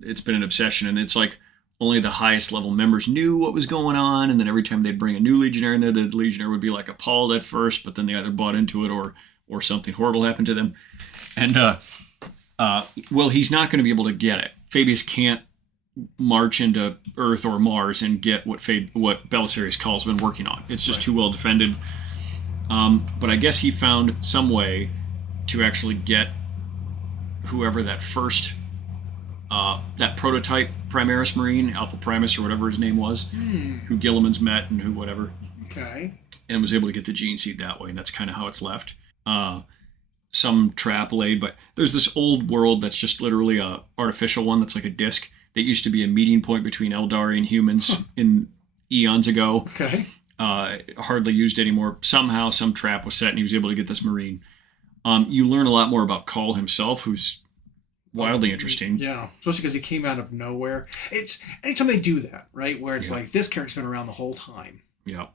It's been an obsession, and it's like only the highest level members knew what was going on, and then every time they'd bring a new Legionnaire in there, the Legionnaire would be like appalled at first, but then they either bought into it or something horrible happened to them. And well, he's not going to be able to get it. Fabius can't march into Earth or Mars and get what Belisarius Cawl's been working on. It's just too well defended. But I guess he found some way to actually get whoever that first that prototype Primaris Marine, Alpha Primus or whatever his name was, who Gilliman's met and who whatever. Okay. And was able to get the gene seed that way, and that's kind of how it's left. Some trap laid, but there's this old world that's just literally a artificial one that's like a disc that used to be a meeting point between Eldari and humans in eons ago. Okay. Hardly used anymore. Somehow some trap was set and he was able to get this Marine. You learn a lot more about Cawl himself, who's wildly interesting. Yeah, especially because he came out of nowhere. It's anytime they do that, right? Where it's like, this character's been around the whole time. Yeah.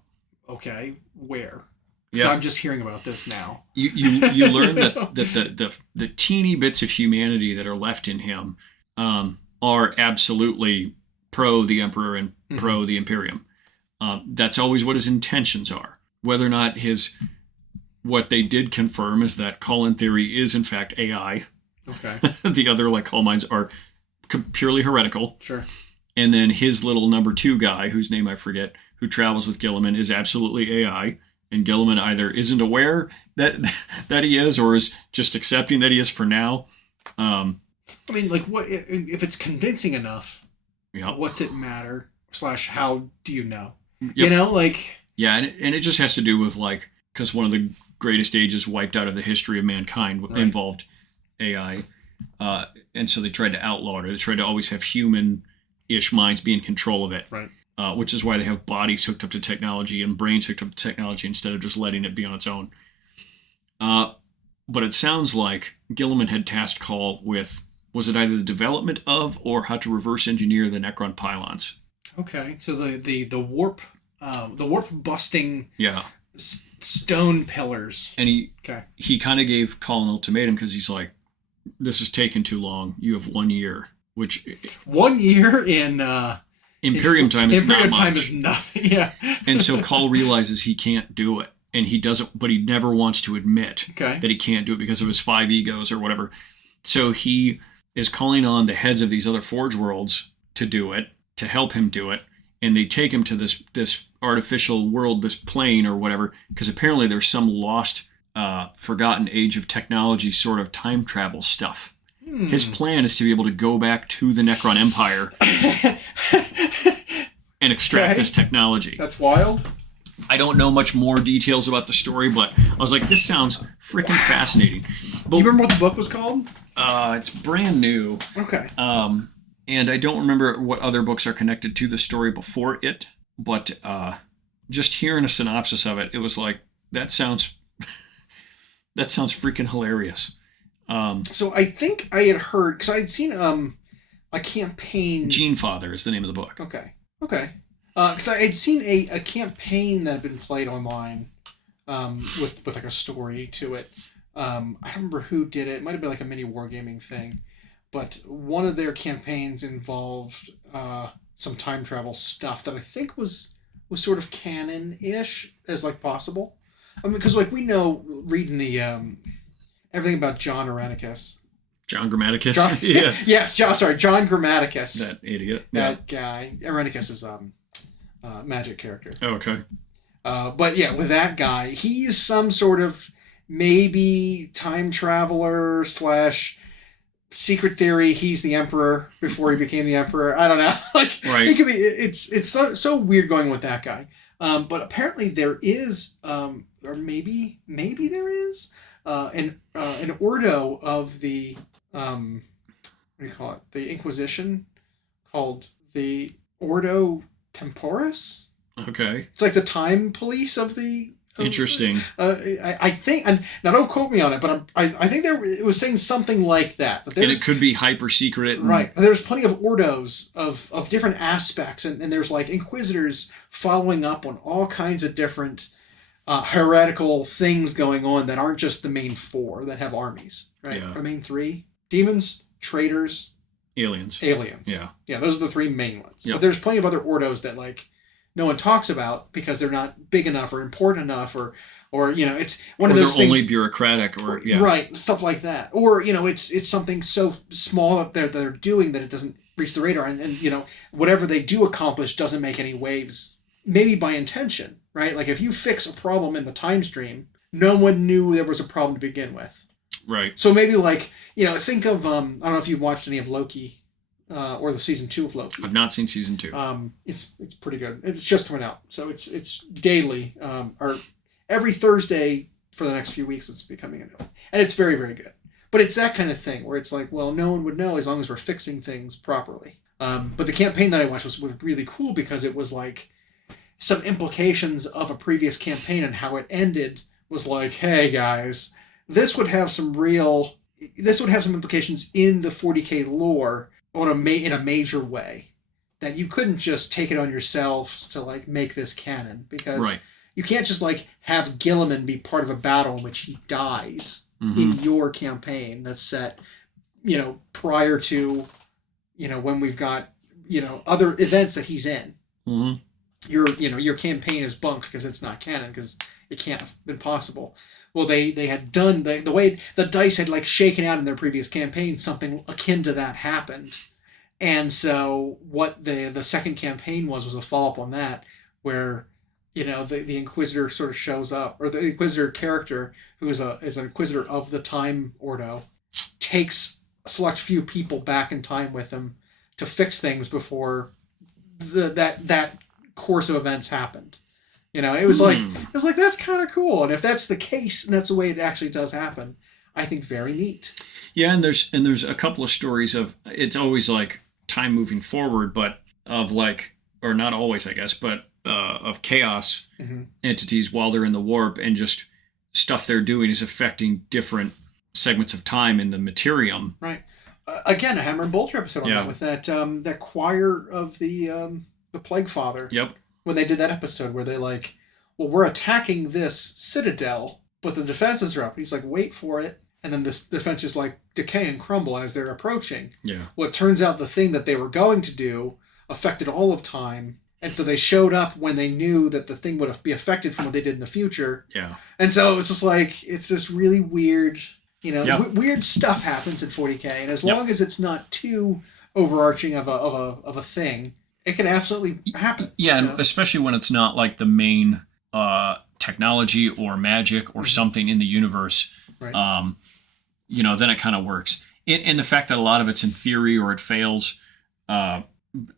Okay, where? Yeah. So I'm just hearing about this now. You learn that the teeny bits of humanity that are left in him are absolutely pro the Emperor and pro the Imperium. That's always what his intentions are. Whether or not what they did confirm is that Cawl in theory is in fact AI. Okay. The other like Cawl minds are purely heretical. Sure. And then his little number 2 guy, whose name I forget, who travels with Gilliman, is absolutely AI. And Gilliman either isn't aware that he is, or is just accepting that he is for now. I mean, like, what if it's convincing enough? Yeah. What's it matter? / how do you know? Yep. You know, like. Yeah, and it just has to do with like because one of the greatest ages wiped out of the history of mankind involved AI, and so they tried to outlaw it. They tried to always have human-ish minds be in control of it. Right. Which is why they have bodies hooked up to technology and brains hooked up to technology instead of just letting it be on its own. But it sounds like Gilliman had tasked Cawl with, was it either the development of or how to reverse engineer the Necron pylons? Okay, so the warp busting stone pillars. And he kind of gave Cawl an ultimatum because he's like, this is taking too long. You have 1 year, which 1 year in Imperium time is not much. Time is nothing. Yeah. And so Cawl realizes he can't do it, and he doesn't. But he never wants to admit that he can't do it because of his 5 egos or whatever. So he is calling on the heads of these other Forge worlds to do it, to help him do it, and they take him to this artificial world, this plane or whatever, because apparently there's some lost, forgotten age of technology sort of time travel stuff. His plan is to be able to go back to the Necron Empire and extract this technology. That's wild. I don't know much more details about the story, but I was like, this sounds freaking fascinating. But, you remember what the book was called? It's brand new. Okay. And I don't remember what other books are connected to the story before it, but just hearing a synopsis of it, it was like, that sounds freaking hilarious. So I think I had heard, because I had seen a campaign. Gene Father is the name of the book. Okay. Because I had seen a campaign that had been played online with like a story to it. I don't remember who did it. It might have been like a mini wargaming thing. But one of their campaigns involved some time travel stuff that I think was was sort of canon-ish as like possible. I mean, because like we know reading the everything about John Irenicus. John Grammaticus? John, yeah. Yes, John Grammaticus. That idiot. That guy. Irenicus is magic character. Oh, okay. But yeah, with that guy, he's some sort of maybe time traveler / secret theory. He's the emperor before he became the emperor. I don't know. Like, right. He could be. It's so weird going with that guy. But apparently there is, or maybe there is, an ordo of the what do you call it? The Inquisition, called the Ordo Temporis. Okay. It's like the time police of the. Interesting. I think, and now don't quote me on it, but I think it was saying something like that. And it could be hyper secret. Right. There's plenty of ordos of different aspects, and there's like inquisitors following up on all kinds of different heretical things going on that aren't just the main 4 that have armies, right? Yeah. Or main 3: demons, traitors, aliens. Yeah, those are the 3 main ones. Yep. But there's plenty of other ordos that like no one talks about because they're not big enough or important enough, or it's one of those things. Only bureaucratic, or right, stuff like that, or it's something so small that they're doing that it doesn't reach the radar, and whatever they do accomplish doesn't make any waves, maybe by intention, right? Like if you fix a problem in the time stream, no one knew there was a problem to begin with, right? So maybe like think of I don't know if you've watched any of Loki. Or the season 2 of Loki. I've not seen season 2. It's pretty good. It's just coming out, so it's daily, or every Thursday for the next few weeks. It's becoming and it's very, very good. But it's that kind of thing where it's like, well, no one would know as long as we're fixing things properly. But the campaign that I watched was really cool because it was like some implications of a previous campaign, and how it ended was like, hey guys, this would have some implications in the 40K lore. In a major way, that you couldn't just take it on yourselves to like make this canon, because you can't just like have Gilliman be part of a battle in which he dies in your campaign that's set, prior to, when we've got, other events that he's in. Mm-hmm. Your campaign is bunk because it's not canon, because it can't have been possible. Well, they had done the way the dice had like shaken out in their previous campaign, something akin to that happened. And so what the second campaign was a follow-up on that, where, the Inquisitor sort of shows up, or the Inquisitor character, who is an Inquisitor of the Time Ordo, takes a select few people back in time with him to fix things before that course of events happened. It was like that's kind of cool, and if that's the case and that's the way it actually does happen, I think very neat. Yeah, and there's a couple of stories of, it's always like time moving forward, but of like, or not always, I guess, but of chaos entities while they're in the warp, and just stuff they're doing is affecting different segments of time in the materium. Right. Again, a Hammer and Bolter episode on that, with that choir of the Plague Father. Yep. When they did that episode where they're like, well, we're attacking this citadel, but the defenses are up. He's like, wait for it. And then this defense is like decay and crumble as they're approaching. Yeah. Well, it turns out the thing that they were going to do affected all of time. And so they showed up when they knew that the thing would be affected from what they did in the future. Yeah. And so it was just like, it's this really weird, weird stuff happens in 40K. And as long as it's not too overarching of a thing, it can absolutely happen. Yeah, and especially when it's not like the main technology or magic or something in the universe. Right. Then it kind of works. And the fact that a lot of it's in theory or it fails. But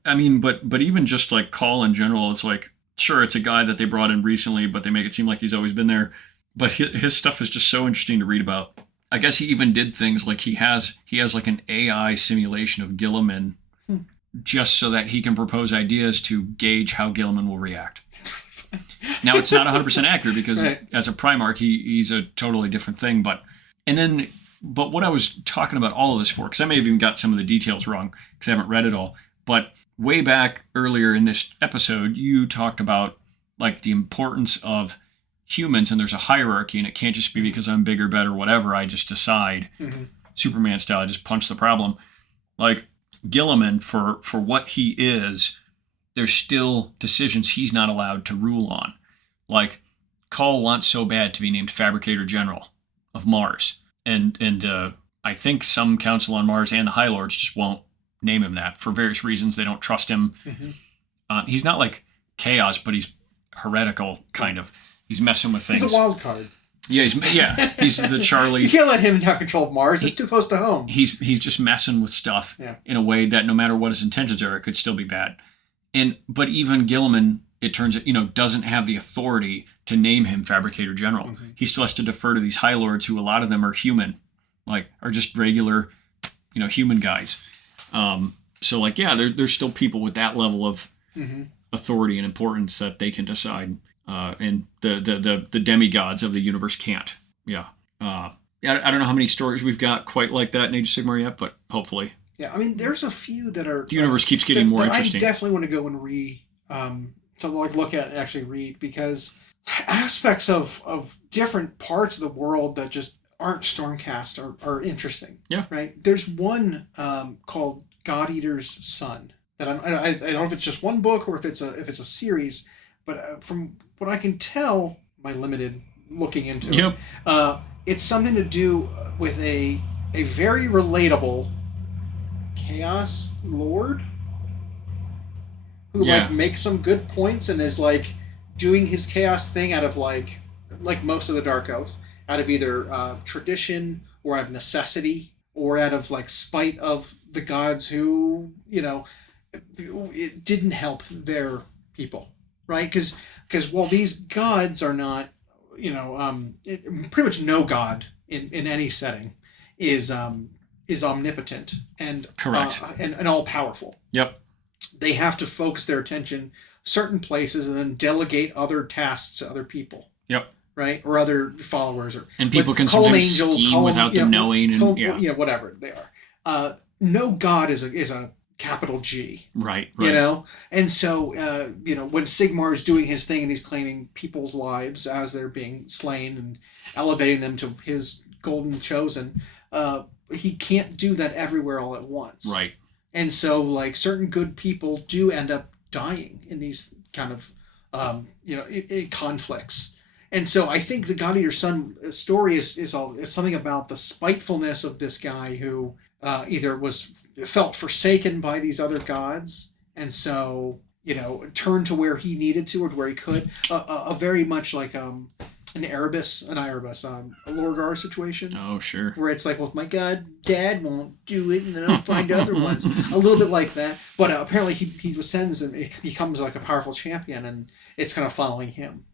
even just like Call in general, it's like, sure, it's a guy that they brought in recently, but they make it seem like he's always been there. But his stuff is just so interesting to read about. I guess he even did things like he has like an AI simulation of Gilliman, just so that he can propose ideas to gauge how Gilliman will react. Now, it's not 100% accurate because as a Primarch, he's a totally different thing. But what I was talking about all of this for, because I may have even got some of the details wrong because I haven't read it all. But way back earlier in this episode, you talked about like the importance of humans, and there's a hierarchy, and it can't just be because I'm bigger, better, whatever. I just decide, Superman style, I just punch the problem. Like, Gilliman, for what he is, there's still decisions he's not allowed to rule on. Like, Kull wants so bad to be named Fabricator General of Mars. And I think some council on Mars and the High Lords just won't name him that for various reasons. They don't trust him. He's not like Chaos, but he's heretical, kind of. He's messing with things. He's a wild card. Yeah, he's the Charlie. You can't let him have control of Mars. It's too close to home. He's just messing with stuff in a way that no matter what his intentions are, it could still be bad. But even Guilliman, it turns out, doesn't have the authority to name him Fabricator General. He still has to defer to these High Lords, who a lot of them are human, like are just regular, human guys. So there's still people with that level of authority and importance that they can decide. And the demigods of the universe can't. I don't know how many stories we've got quite like that in Age of Sigmar yet, but hopefully. Yeah, I mean, there's a few that are... The universe keeps getting more interesting. I definitely want to go and look at and actually read, because aspects of different parts of the world that just aren't Stormcast are interesting. Yeah. Right? There's one called God Eater's Son. That I don't know if it's just one book or if it's a series, but from what I can tell, my limited looking into it, it's something to do with a very relatable Chaos Lord who makes some good points and is doing his chaos thing out of like most of the Dark Oath, out of either tradition or out of necessity or out of spite of the gods who it didn't help their people, right? Because while these gods are not, pretty much no god in any setting is omnipotent and correct and all powerful. Yep. They have to focus their attention certain places and then delegate other tasks to other people. Yep. Right, or other followers, and people can sometimes scheme without them knowing, and whatever they are. No god is a capital G. Right. And so, when Sigmar is doing his thing and he's claiming people's lives as they're being slain and elevating them to his golden chosen, he can't do that everywhere all at once. Right. And so, certain good people do end up dying in these kind of, conflicts. And so I think the God Eater's Son story is something about the spitefulness of this guy who either felt forsaken by these other gods, and so turned to where he needed to or to where he could. A very much like an Erebus, a Lorgar situation. Oh, sure. Where it's well, if my dad won't do it, and then I'll find other ones. A little bit like that. But apparently he ascends and it becomes a powerful champion, and it's kind of following him.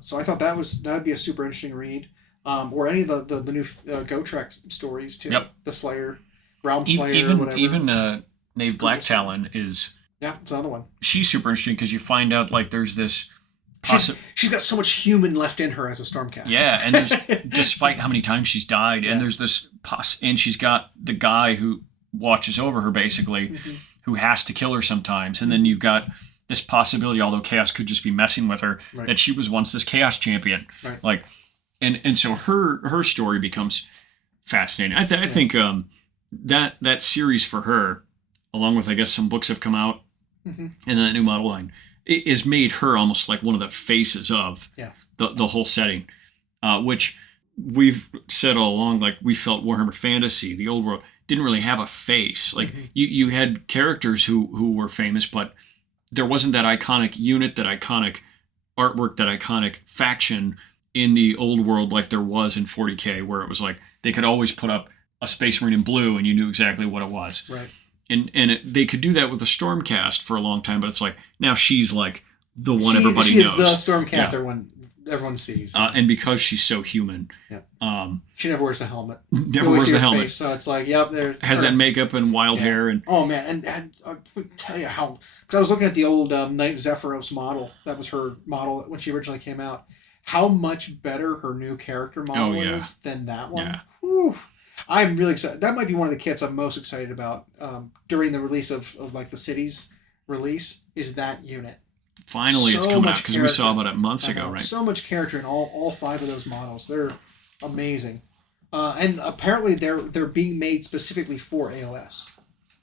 So I thought that would be a super interesting read, or any of the new Gotrek stories too. Yep. The Slayer, Realm Slayer, whatever. Even Knave Black Talon is. Yeah, it's another one. She's super interesting because you find out there's this. She's got so much human left in her as a Stormcast. Yeah, and there's, despite how many times she's died, and there's this and she's got the guy who watches over her basically, who has to kill her sometimes, and then you've got this possibility, although Chaos could just be messing with her, that she was once this Chaos champion. Right. And so her story becomes fascinating. I think that series for her, along with I guess some books have come out, and then that new model line, it has made her almost like one of the faces of the whole setting, which we've said all along. We felt Warhammer Fantasy, the old world, didn't really have a face. You had characters who were famous, but there wasn't that iconic unit, that iconic artwork, that iconic faction in the old world like there was in 40K, where it was they could always put up a Space Marine in blue and you knew exactly what it was. Right. And they could do that with the Stormcast for a long time, but it's now she's the one everybody knows. She is the Stormcast everyone sees. And because she's so human. Yeah. She never wears a helmet. Never wears the helmet. Face, so it's there. Has that makeup and wild hair. And oh, man. And I tell you how... Because I was looking at the old Knight Zephyros model. That was her model when she originally came out. How much better her new character model is than that one. Yeah. Whew. I'm really excited. That might be one of the kits I'm most excited about during the release of the Cities release, is that unit. Finally, it's coming out, because we saw about it months ago, right? So much character in all 5 of those models. They're amazing. And apparently they're being made specifically for AoS.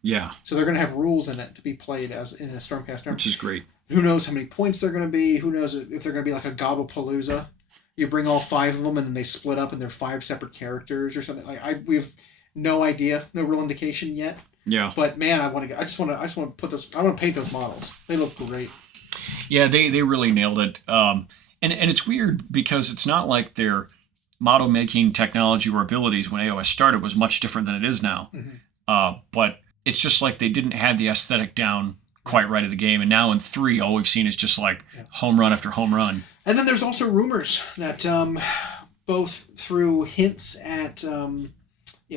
Yeah. So they're going to have rules in it to be played as in a Stormcast tournament. Which is great. Who knows how many points they're going to be? Who knows if they're going to be like a Gobblepalooza? You bring all 5 of them and then they split up and they're 5 separate characters or something. Like we have no idea, no real indication yet. Yeah. But man, I just want to put this. I want to paint those models. They look great. Yeah, they really nailed it. And it's weird because it's not like their model making technology or abilities when AoS started was much different than it is now. Mm-hmm. But it's just like they didn't have the aesthetic down quite right at the game. And now in 3, all we've seen is just like home run after home run. And then there's also rumors that both through hints at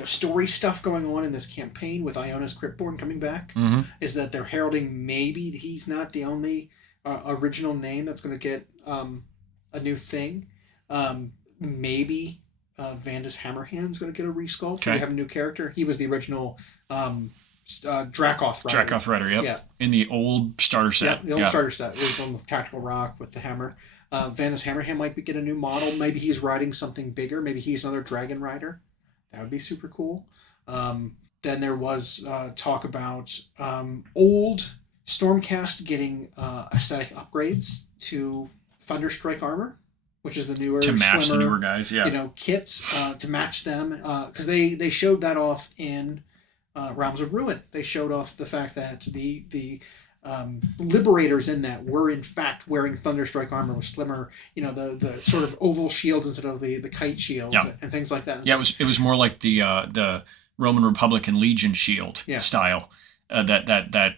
story stuff going on in this campaign with Iona's Cryptborn coming back, is that they're heralding maybe he's not the only original name that's going to get a new thing. Maybe Vandus Hammerhand's going to get a resculpt. Okay. We have a new character. He was the original Dracoth Rider. Dracoth Rider, yep. Yeah. In the old starter set. Yeah, the old starter set. It was on the Tactical Rock with the hammer. Vandus Hammerhand might get a new model. Maybe he's riding something bigger. Maybe he's another Dragon Rider. That would be super cool. Then there was talk about old Stormcast getting aesthetic upgrades to Thunderstrike armor, which is the newer, to match slimmer, the newer guys, kits to match them, because they showed that off in Realms of Ruin. They showed off the fact that the liberators in that were in fact wearing Thunderstrike armor with slimmer, the sort of oval shields instead of the kite shields and things like that. And it was more like the Roman Republican Legion shield style, that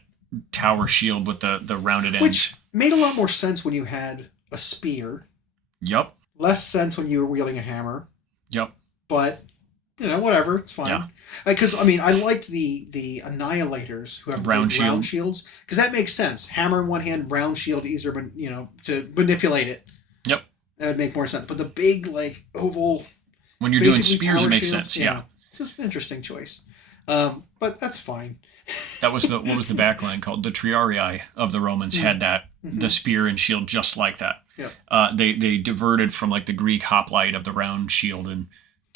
tower shield with the rounded ends, which made a lot more sense when you had a spear. Yep. Less sense when you were wielding a hammer. Yep. But whatever, it's fine. Yeah. Because I liked the Annihilators who have round shields, because that makes sense. Hammer in one hand, round shield, easier, to manipulate it. Yep. That would make more sense. But the big oval, when you're doing spears, it makes sense. Yeah. It's just an interesting choice. But that's fine. That was what was the backline called? The Triarii of the Romans had that the spear and shield just like that. Yeah. They diverted from the Greek hoplite of the round shield and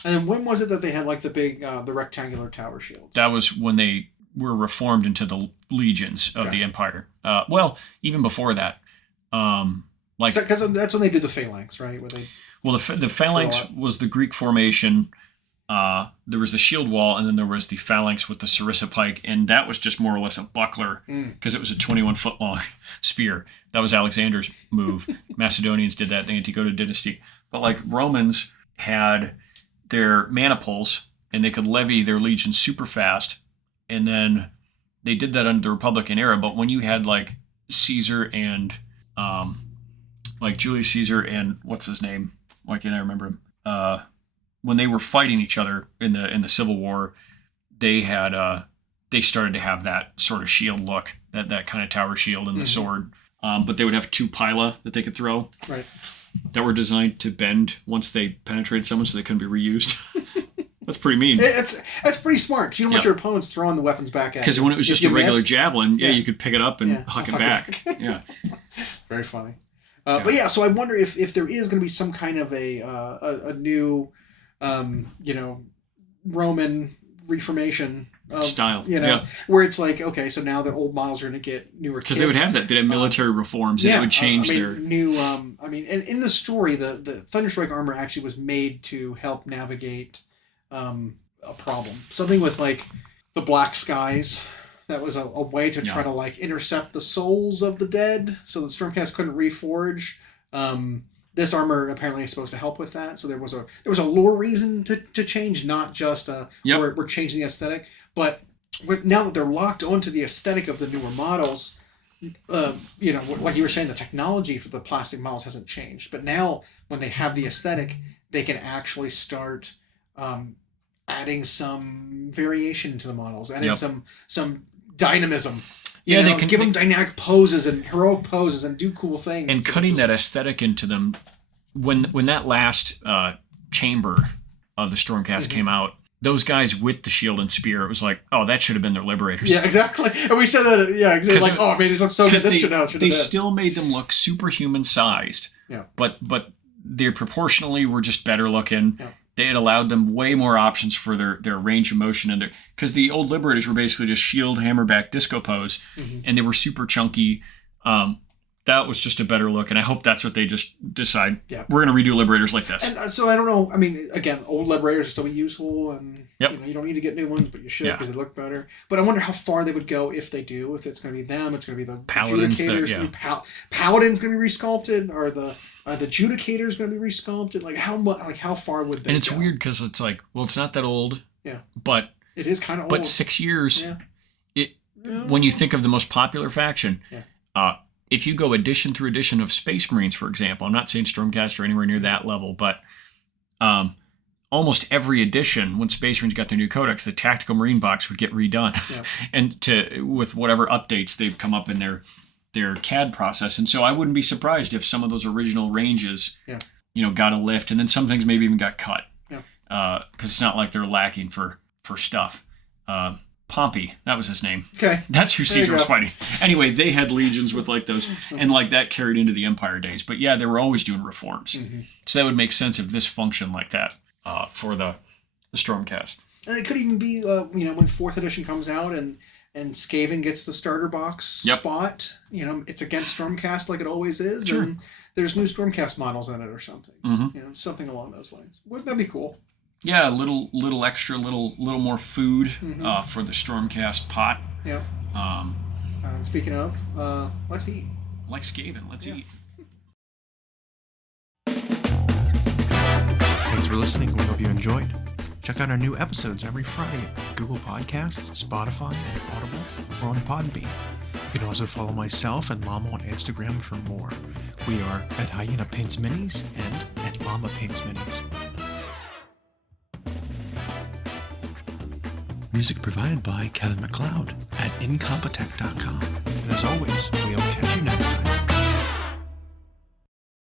then when was it that they had the big the rectangular tower shields? That was when they were reformed into the legions of the Empire. Well, even before that, because that's when they do the phalanx, right? The phalanx was the Greek formation. There was the shield wall, and then there was the phalanx with the sarissa pike, and that was just more or less a buckler because it was a 21-foot long spear. That was Alexander's move. Macedonians did that, the Antigoda dynasty. But Romans had their maniples, and they could levy their legions super fast, and then they did that under the Republican era. But when you had Caesar and Julius Caesar and what's his name? Why can't I remember him? When they were fighting each other in the Civil War, they started to have that sort of shield look, that kind of tower shield and the sword. But they would have 2 pila that they could throw. Right. That were designed to bend once they penetrated someone, so they couldn't be reused. That's pretty mean. That's pretty smart, because you don't want your opponents throwing the weapons back at you. Because when it was just a regular javelin, you could pick it up and huck it back. Yeah. Very funny. But so I wonder if there is going to be some kind of a new, Roman reformation style, where it's okay, so now the old models are going to get newer kits. Because they would have that. They'd have military reforms, and it would change their new. And in the story, the Thunderstrike armor actually was made to help navigate a problem. Something with the black skies. That was a way to try to intercept the souls of the dead, so that Stormcast couldn't reforge. This armor apparently is supposed to help with that. So there was a lore reason to change, not just we're changing the aesthetic. But now that they're locked onto the aesthetic of the newer models, like you were saying, the technology for the plastic models hasn't changed. But now when they have the aesthetic, they can actually start adding some variation to the models, adding some dynamism. They can give them dynamic poses and heroic poses and do cool things. And cutting that aesthetic into them. When that last chamber of the Stormcast came out, those guys with the shield and spear, it was that should have been their liberators. Yeah, exactly. And we said that, exactly. These look so good. This should have. They still made them look superhuman sized. Yeah. But they proportionally were just better looking. Yeah. they had allowed them way more options for their range of motion and because the old Liberators were basically just shield, hammerback, disco pose, and they were super chunky. That was just a better look, and I hope that's what they just decide. Yeah. We're going to redo Liberators like this. And so I don't know. I mean, again, old Liberators still be useful, and you don't need to get new ones, but you should because they look better. But I wonder how far they would go if they do. If it's going to be them, it's going to be the Paladins. Paladin's going to be resculpted, or the Judicators going to be resculpted. Like how far would they? And it's go? weird because it's like, well, it's not that old. Yeah. But it is kind of old. But 6 years. Yeah. When you think of the most popular faction. Yeah. If you go edition through edition of Space Marines, for example, I'm not saying Stormcast or anywhere near that level, but almost every edition, when Space Marines got their new codex, the Tactical Marine box would get redone, and with whatever updates they've come up in their CAD process. And so I wouldn't be surprised if some of those original ranges, got a lift, and then some things maybe even got cut, because it's not like they're lacking for stuff. Pompey, that was his name. Okay. That's who Caesar was fighting. Anyway, they had legions with like those, and like that carried into the Empire days. But yeah, they were always doing reforms. So that would make sense if this functioned like that for the Stormcast. And it could even be, when 4th edition comes out and Skaven gets the starter box spot, it's against Stormcast like it always is. Sure. And there's new Stormcast models in it or something. Something along those lines. Wouldn't that be cool? Yeah, a little extra, little more food for the Stormcast pot. Yeah. Speaking of, let's eat. Like Skaven, let's eat. Thanks for listening. We hope you enjoyed. Check out our new episodes every Friday at Google Podcasts, Spotify, and Audible, or on Podbean. You can also follow myself and Llama on Instagram for more. We are at Hyena Paints Minis and at Llama Paints Minis. Music provided by Kevin MacLeod at Incompetech.com. And as always, we'll catch you next time.